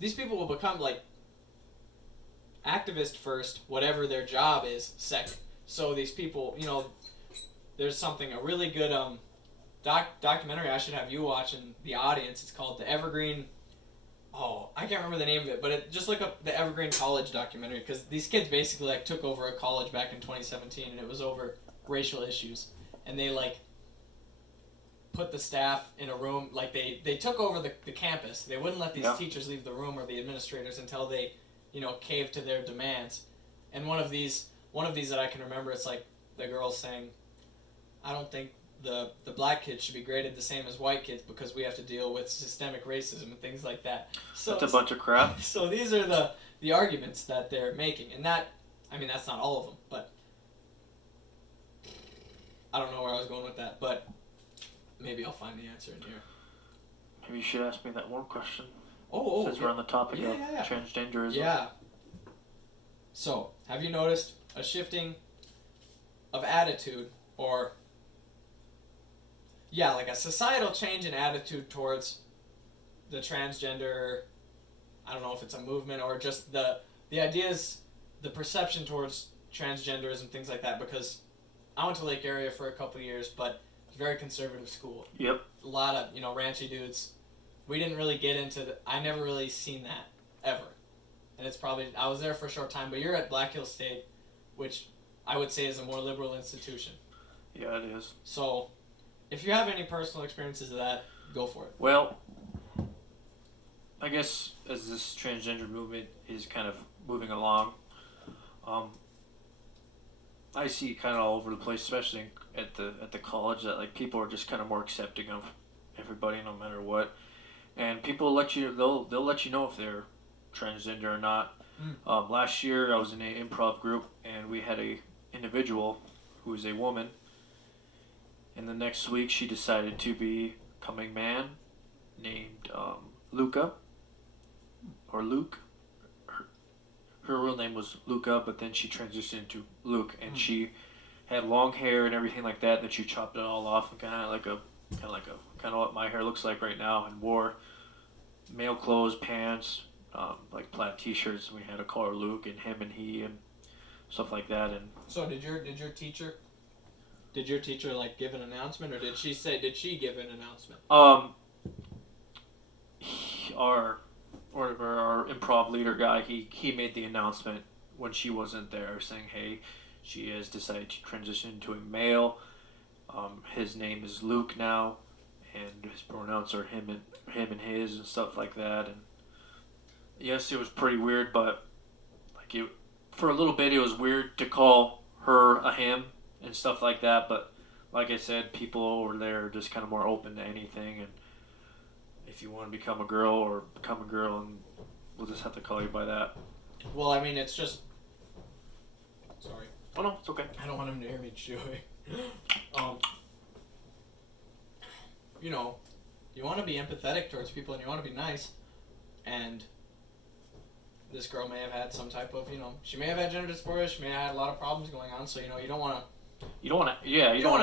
These people will become, like, activist first, whatever their job is second. So these people, you know, there's a really good documentary I should have you watch in the audience. It's called The Evergreen. Oh, I can't remember the name of it, but just look up the Evergreen College documentary, because these kids basically, like, took over a college back in 2017, and it was over racial issues. And they, like, put the staff in a room, like, they took over the campus. They wouldn't let these teachers leave the room or the administrators until they cave to their demands. And one of these that I can remember, it's like the girl saying, I don't think the black kids should be graded the same as white kids because we have to deal with systemic racism and things like that. So That's a bunch of crap. So these are the arguments that they're making, and that's not all of them, but I don't know where I was going with that, but maybe I'll find the answer in here. Maybe you should ask me that one question. Since we're on the topic of transgenderism. Yeah. So, have you noticed a shifting of attitude, or like a societal change in attitude towards the transgender? I don't know if it's a movement or just the ideas, the perception towards transgenderism, things like that. Because I went to Lake Area for a couple of years, but it's a very conservative school. Yep. A lot of ranchy dudes. We didn't really get into I never really seen that ever. And it's probably, I was there for a short time, but you're at Black Hills State, which I would say is a more liberal institution. Yeah, it is. So, if you have any personal experiences of that, go for it. Well, I guess as this transgender movement is kind of moving along, I see kind of all over the place, especially at the college, that like people are just kind of more accepting of everybody, no matter what. And people they'll let you know if they're transgender or not. Last year I was in an improv group and we had a individual who is a woman, and the next week she decided to become a man named Luca or Luke. Her real name was Luca, but then she transitioned into Luke, and she had long hair and everything like that she chopped it all off and kind of what my hair looks like right now, and wore male clothes, pants, like plaid t-shirts. We had to call her Luke and him and he and stuff like that. And so did your teacher like give an announcement, or did she give an announcement? Our improv leader guy, he made the announcement when she wasn't there, saying, hey, she has decided to transition into a male. His name is Luke now, and his pronouns are him and his and stuff like that. And yes, it was pretty weird, but for a little bit it was weird to call her a him and stuff like that. But like I said, people over there are just kind of more open to anything, and if you want to become a girl, and we'll just have to call you by that. Well, I mean, it's just... Sorry. Oh no, it's okay. I don't want him to hear me chewing. You want to be empathetic towards people and you want to be nice, and this girl may have had some type of, she may have had gender dysphoria, she may have had a lot of problems going on, so, you don't want to... You don't want to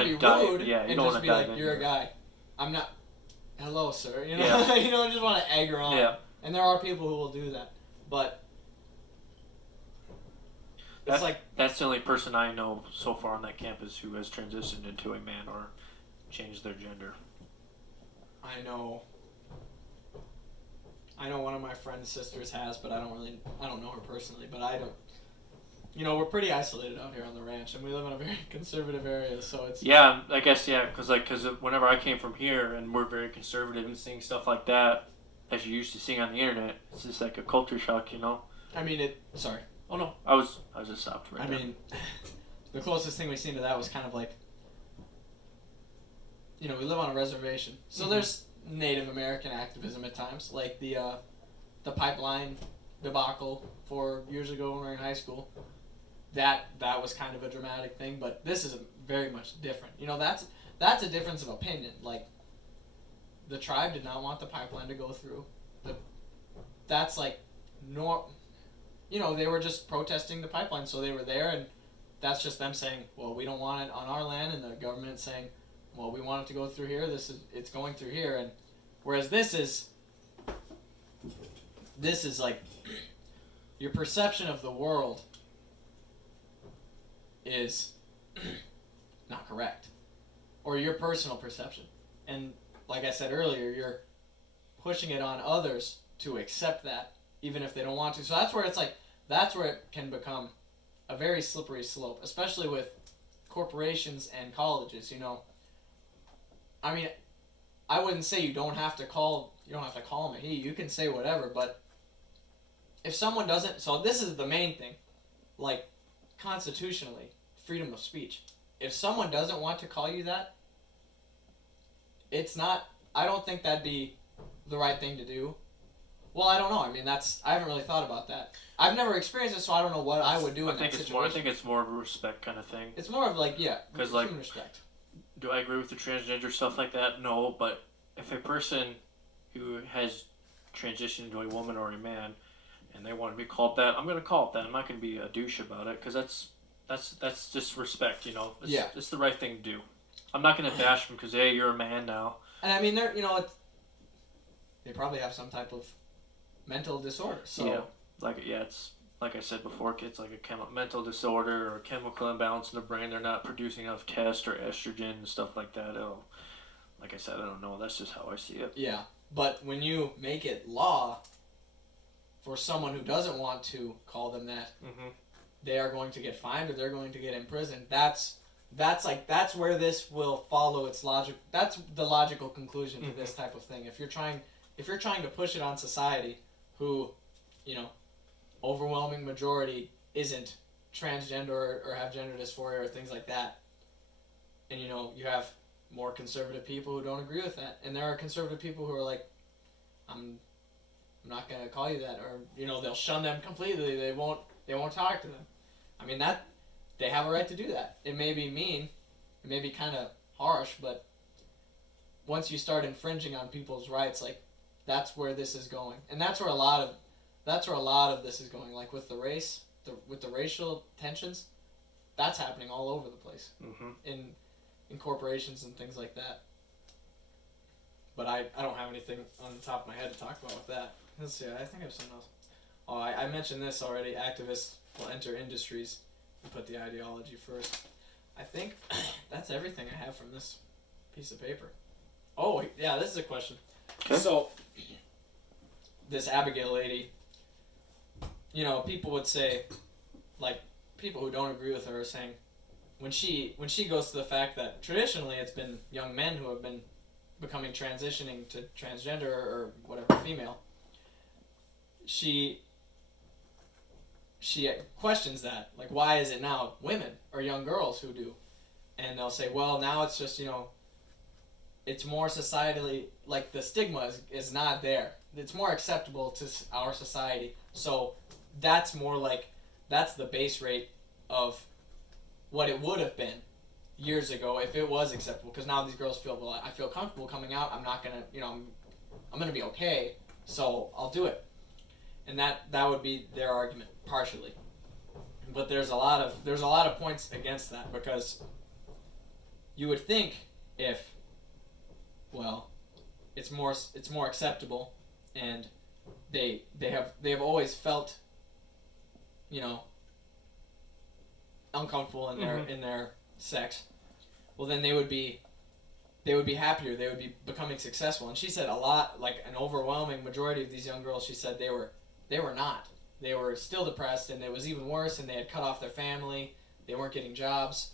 be die. rude, Yeah, you don't want to be like, you're a guy. I'm not... Hello, sir. Yeah. You don't just want to egg her on. Yeah. And there are people who will do that. But that's the only person I know so far on that campus who has transitioned into a man or changed their gender. I know one of my friend's sisters has, but I don't know her personally, but I don't. We're pretty isolated out here on the ranch, and we live in a very conservative area, so it's... Yeah, I guess, yeah, because whenever I came from here, and we're very conservative and seeing stuff like that, as you're used to seeing on the internet, it's just like a culture shock, I mean, sorry. Oh, no, I was just stopped right there. I mean, the closest thing we've seen to that was kind of like, we live on a reservation, so there's Native American activism at times, like the pipeline debacle 4 years ago when we were in high school. That was kind of a dramatic thing, but this is very much different. That's a difference of opinion. Like, the tribe did not want the pipeline to go through. That's like, they were just protesting the pipeline, so they were there, and that's just them saying, well, we don't want it on our land, and the government saying, well, we want it to go through here. It's going through here, and whereas this is like your perception of the world is not correct, or your personal perception, and like I said earlier, you're pushing it on others to accept that even if they don't want to. So that's where it can become a very slippery slope, especially with corporations and colleges. I mean, I wouldn't say you don't have to call him a he. You can say whatever, but if someone doesn't, so this is the main thing, like constitutionally, freedom of speech. If someone doesn't want to call you that, it's not. I don't think that'd be the right thing to do. Well, I don't know. I mean, I haven't really thought about that. I've never experienced it, so I don't know what I would do in that situation. I think it's more of a respect kind of thing. It's more of like, yeah, because human respect. Do I agree with the transgender stuff like that? No, but if a person who has transitioned into a woman or a man and they want to be called that, I'm going to call it that. I'm not going to be a douche about it because that's just respect, you know. It's the right thing to do. I'm not going to bash them because, hey, you're a man now. And I mean, they probably have some type of mental disorder. So it's like I said before, it's like a mental disorder or a chemical imbalance in the brain. They're not producing enough test or estrogen and stuff like that. Like I said, I don't know. That's just how I see it. Yeah, but when you make it law for someone who doesn't want to call them that, they are going to get fined or they're going to get imprisoned. That's where this will follow its logic. That's the logical conclusion to this type of thing. If you're trying to push it on society, who, you know, overwhelming majority isn't transgender or have gender dysphoria or things like that, and you know you have more conservative people who don't agree with that, and there are conservative people who are like, I'm not gonna call you that, or you know they'll shun them completely. They won't talk to them. I mean that they have a right to do that. It may be mean, it may be kind of harsh, but once you start infringing on people's rights, like that's where this is going, and that's where a lot of this is going. Like with the with the racial tensions, that's happening all over the place in corporations and things like that. But I don't have anything on the top of my head to talk about with that. Let's see. I think I have something else. Oh, I mentioned this already. Activists will enter industries and put the ideology first. I think that's everything I have from this piece of paper. Oh, yeah, this is a question. Okay. So, this Abigail lady, you know, people would say, like, people who don't agree with her are saying, when she goes to the fact that traditionally it's been young men who have been transitioning to transgender or whatever, female, she questions that. Like, why is it now women or young girls who do? And they'll say, well, now it's just, you know, it's more societally, like, the stigma is not there. It's more acceptable to our society. So that's more like, that's the base rate of what it would have been years ago if it was acceptable. Because now these girls feel, well, I feel comfortable coming out. I'm not going to, you know, I'm going to be okay. So I'll do it. And that would be their argument, partially. But there's a lot of points against that, because you would think if, well, it's more acceptable, and they have always felt, you know, uncomfortable in their sex, well then they would be happier, they would be becoming successful. And she said a lot, like an overwhelming majority of these young girls, she said they were not. They were still depressed, and it was even worse, and they had cut off their family, they weren't getting jobs.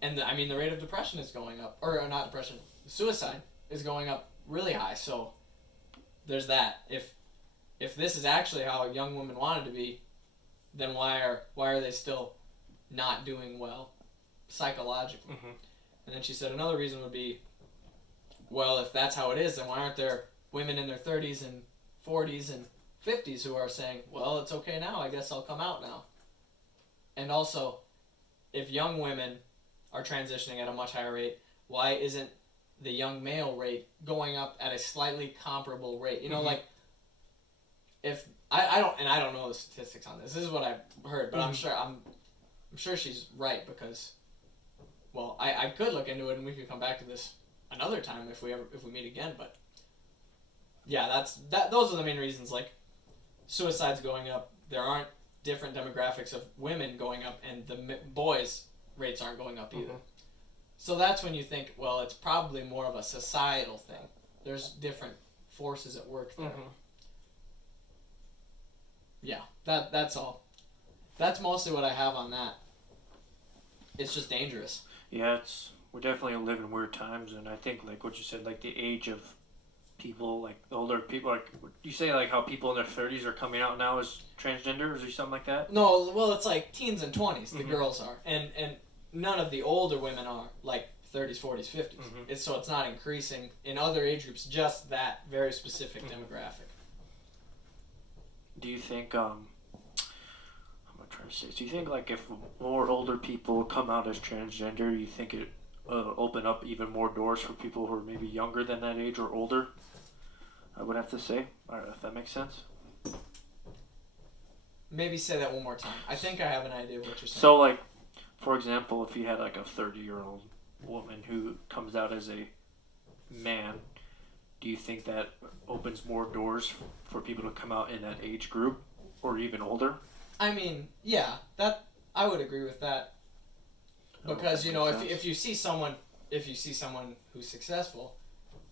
And the rate of depression is going up, or not depression, suicide is going up really high. So there's that. If this is actually how young women wanted to be, then why are they still not doing well psychologically? And then she said another reason would be, well, if that's how it is, then why aren't there women in their 30s and 40s and 50s who are saying, well, it's okay now, I guess I'll come out now. And also, if young women are transitioning at a much higher rate, why isn't the young male rate going up at a slightly comparable rate? You know, like, if I don't know the statistics on this. This is what I've heard, but I'm sure she's right, because, well, I could look into it and we could come back to this another time if we meet again. But yeah, those are the main reasons. Like, suicide's going up. There aren't different demographics of women going up, and the boys' rates aren't going up either. So that's when you think, well, it's probably more of a societal thing. There's different forces at work there. Yeah, that's all. That's mostly what I have on that. It's just dangerous. Yeah, we're definitely living in weird times, and I think, like what you said, like the age of people, like older people, like you say, like how people in their 30s are coming out now as transgenders or something like that? No, well, it's like teens and 20s. The Mhm. girls are, and none of the older women are like 30s, 40s, 50s. Mhm. It's not increasing in other age groups. Just that very specific demographic. Do you think I'm trying to say? Do you think like if more older people come out as transgender, you think it open up even more doors for people who are maybe younger than that age or older? I would have to say, I don't know if that makes sense. Maybe say that one more time. I think I have an idea of what you're saying. So, like, for example, if you had like a 30-year-old woman who comes out as a man, do you think that opens more doors for people to come out in that age group or even older? I mean, yeah, that I would agree with that. Because you know, if you see someone who's successful,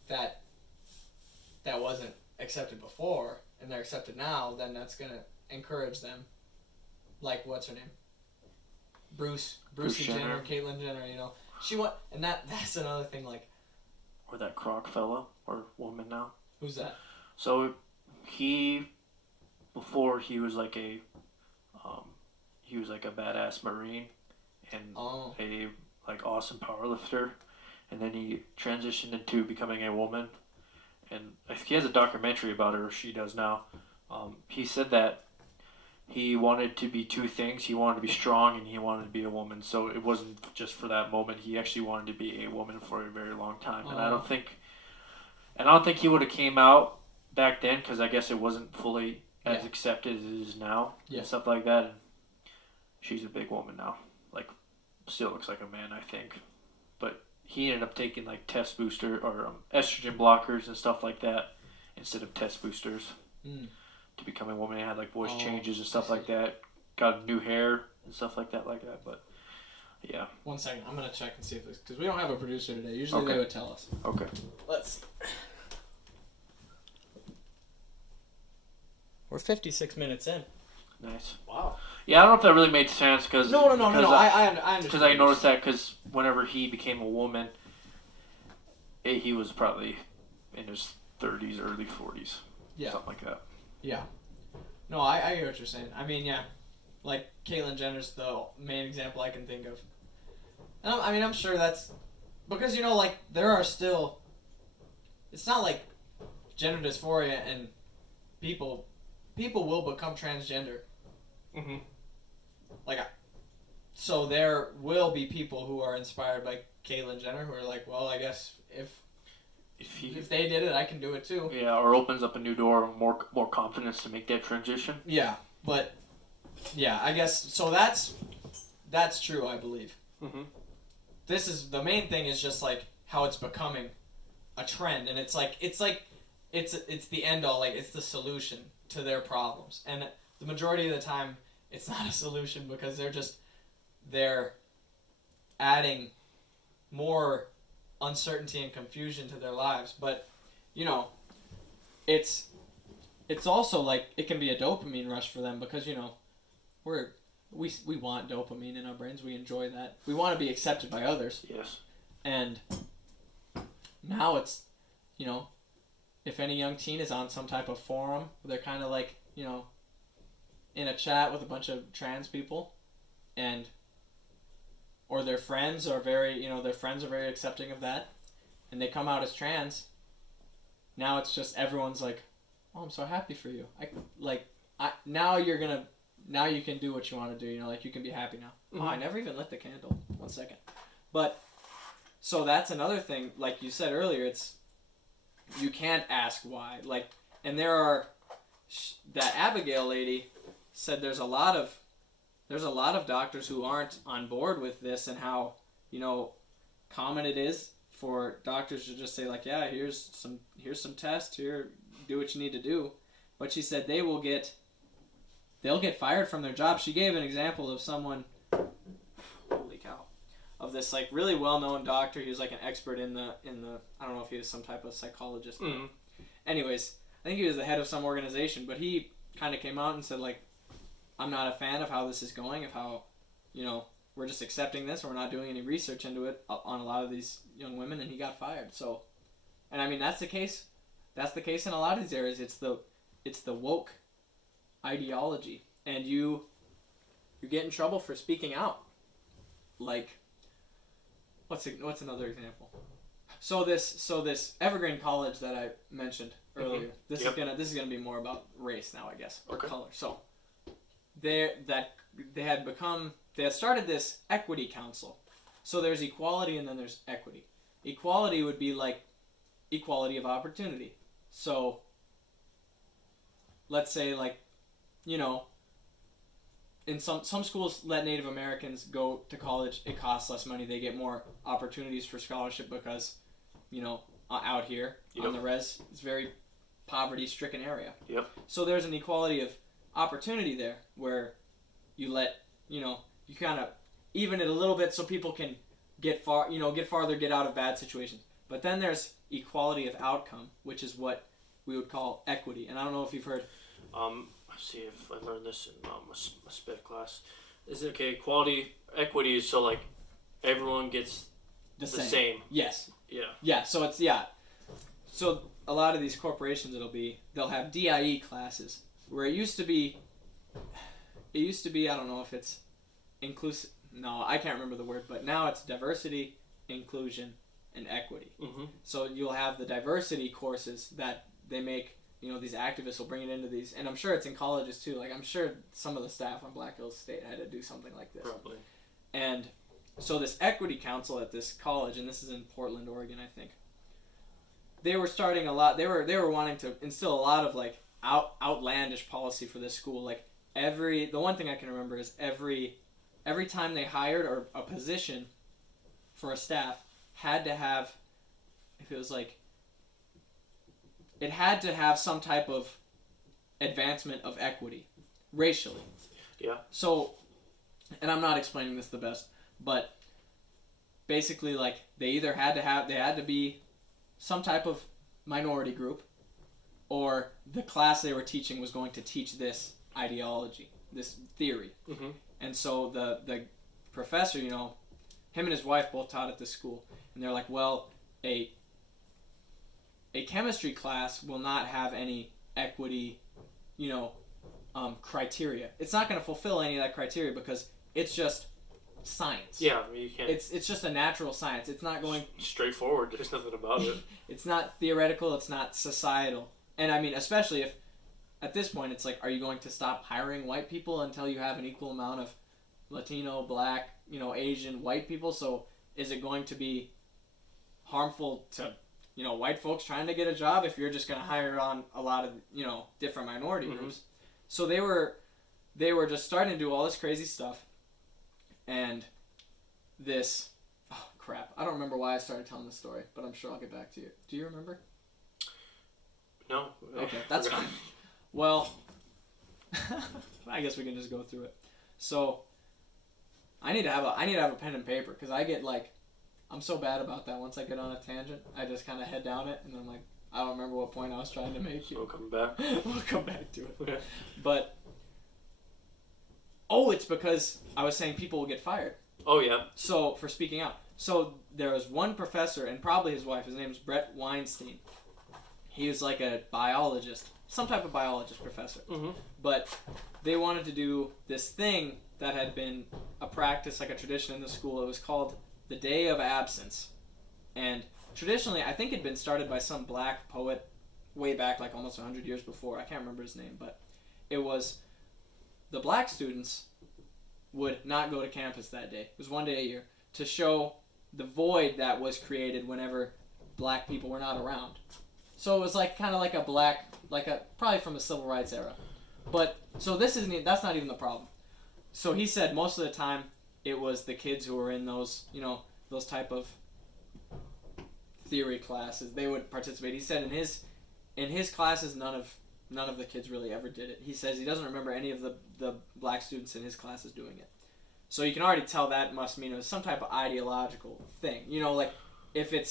that wasn't accepted before and they're accepted now, then that's gonna encourage them. Like what's her name? Bruce Jenner, Caitlyn Jenner. You know, and that's another thing. Like, or that Croc fella or woman now. Who's that? So before he was like a badass Marine and a like awesome powerlifter, and then he transitioned into becoming a woman, and he has a documentary about her. She does now. He said that he wanted to be two things. He wanted to be strong and he wanted to be a woman. So it wasn't just for that moment. He actually wanted to be a woman for a very long time. And I don't think he would have came out back then because I guess it wasn't fully as accepted as it is now and stuff like that. And she's a big woman now. Like, still looks like a man, I think. But he ended up taking like test booster or estrogen blockers and stuff like that instead of test boosters to become a woman. He had like voice changes and stuff like that. Got new hair and stuff like that. But yeah. 1 second, I'm gonna check and see if this, because we don't have a producer today. Usually they would tell us. Okay. Let's. We're 56 minutes in. Nice. Wow. Yeah, I don't know if that really made sense because No. I understand. Because I noticed that because whenever he became a woman, he was probably in his 30s, early 40s, something like that. Yeah. No, I get what you're saying. I mean, yeah, like Caitlyn Jenner's the main example I can think of. And I'm sure that's because like there are still. It's not like gender dysphoria and people will become transgender. Mm-hmm. So there will be people who are inspired by Caitlyn Jenner who are like, well, I guess if they did it, I can do it too. Yeah, or opens up a new door, more confidence to make that transition. Yeah, but yeah, I guess so. That's true, I believe. Mm-hmm. This is the main thing is just like how it's becoming a trend, and it's the end all, like it's the solution to their problems, and the majority of the time it's not a solution because they're adding more uncertainty and confusion to their lives. But it's also like it can be a dopamine rush for them because we want dopamine in our brains. We enjoy that. We want to be accepted by others. Yes. And now it's if any young teen is on some type of forum, they're kind of like in a chat with a bunch of trans people, or their friends are very accepting of that, and they come out as trans. Now it's just everyone's like, oh, I'm so happy for you. Now you can do what you want to do. You can be happy now. Mm-hmm. Oh, I never even lit the candle. 1 second. But so that's another thing. Like you said earlier, you can't ask why. And there are that Abigail lady said there's a lot of doctors who aren't on board with this and how common it is for doctors to just say like, yeah, here's some tests, here, do what you need to do. But she said they'll get fired from their job. She gave an example of someone, holy cow, of this like really well-known doctor. He was like an expert in the I don't know if he was some type of psychologist. Mm-hmm. Anyways, I think he was the head of some organization, but he kind of came out and said like, I'm not a fan of how this is going, of how we're just accepting this and we're not doing any research into it on a lot of these young women, and he got fired. So, and I mean that's the case that's the case in a lot of these areas. It's the woke ideology, and you get in trouble for speaking out. Like, what's another example? So this Evergreen College that I mentioned earlier. This is gonna be more about race now, I guess, or color. So they had started this equity council. So there's equality and then there's equity. Equality would be like equality of opportunity. So let's say, like, you know, in some schools let Native Americans go to college. It costs less money. They get more opportunities for scholarship because, you know, out here on the res, it's a very poverty-stricken area. Yep. So there's an equality of opportunity there where you let, you know, you kind of even it a little bit so people can get farther, get out of bad situations. But then there's equality of outcome, which is what we would call equity. And I don't know if you've heard. Let's see if I learned this in my sped class. Is it okay? Equity is so like everyone gets the same. Yes. Yeah. Yeah. So So a lot of these corporations, they'll have DIE classes where it used to be. I don't know if it's inclusive. No, I can't remember the word, but now it's diversity, inclusion, and equity. Mm-hmm. So you'll have the diversity courses that they make. You know, these activists will bring it into these, and I'm sure it's in colleges too. Like, I'm sure some of the staff on Black Hills State had to do something like this. Probably. And so this equity council at this college, and this is in Portland, Oregon, I think. They were starting a lot. They were wanting to instill a lot of like outlandish policy for this school. Like the one thing I can remember is every time they hired or a position for a staff had to have, if it was like. It had to have some type of advancement of equity, racially. Yeah. So, and I'm not explaining this the best, but basically, like, they had to be some type of minority group, or the class they were teaching was going to teach this ideology, this theory. Mm-hmm. And so the professor, you know, him and his wife both taught at this school, and they're like, well, a chemistry class will not have any equity, you know, criteria. It's not going to fulfill any of that criteria because it's just science. Yeah, I mean, you can't. It's just a natural science. It's not going straightforward. There's nothing about it. It's not theoretical. It's not societal. And I mean, especially if at this point it's like, are you going to stop hiring white people until you have an equal amount of Latino, Black, you know, Asian, white people? So is it going to be harmful to, you know, white folks trying to get a job if you're just going to hire on a lot of, you know, different minority groups? So they were just starting to do all this crazy stuff, and this, oh crap, I don't remember why I started telling this story, but I'm sure I'll get back to you. Do you remember? No. Okay, that's fine. Well, I guess we can just go through it. So I need to have a pen and paper because I get like. I'm so bad about that. Once I get on a tangent, I just kind of head down it, and I'm like, I don't remember what point I was trying to make. We'll come back. We'll come back to it. Okay. But, it's because I was saying people will get fired. Oh, yeah. So, for speaking out. So, there was one professor, and probably his wife, his name is Brett Weinstein. He was like a biologist, some type of biologist professor. Mm-hmm. But they wanted to do this thing that had been a practice, like a tradition in the school. It was called the Day of Absence. And traditionally, I think it had been started by some black poet way back, like almost 100 years before. I can't remember his name, but it was the black students would not go to campus that day. It was one day a year to show the void that was created whenever black people were not around. So it was like kind of like probably from the civil rights era. But so that's not even the problem. So he said most of the time it was the kids who were in those, you know, those type of theory classes. They would participate. He said in his classes none of the kids really ever did it. He says he doesn't remember any of the black students in his classes doing it. So you can already tell that must mean it was some type of ideological thing. You know, like if it's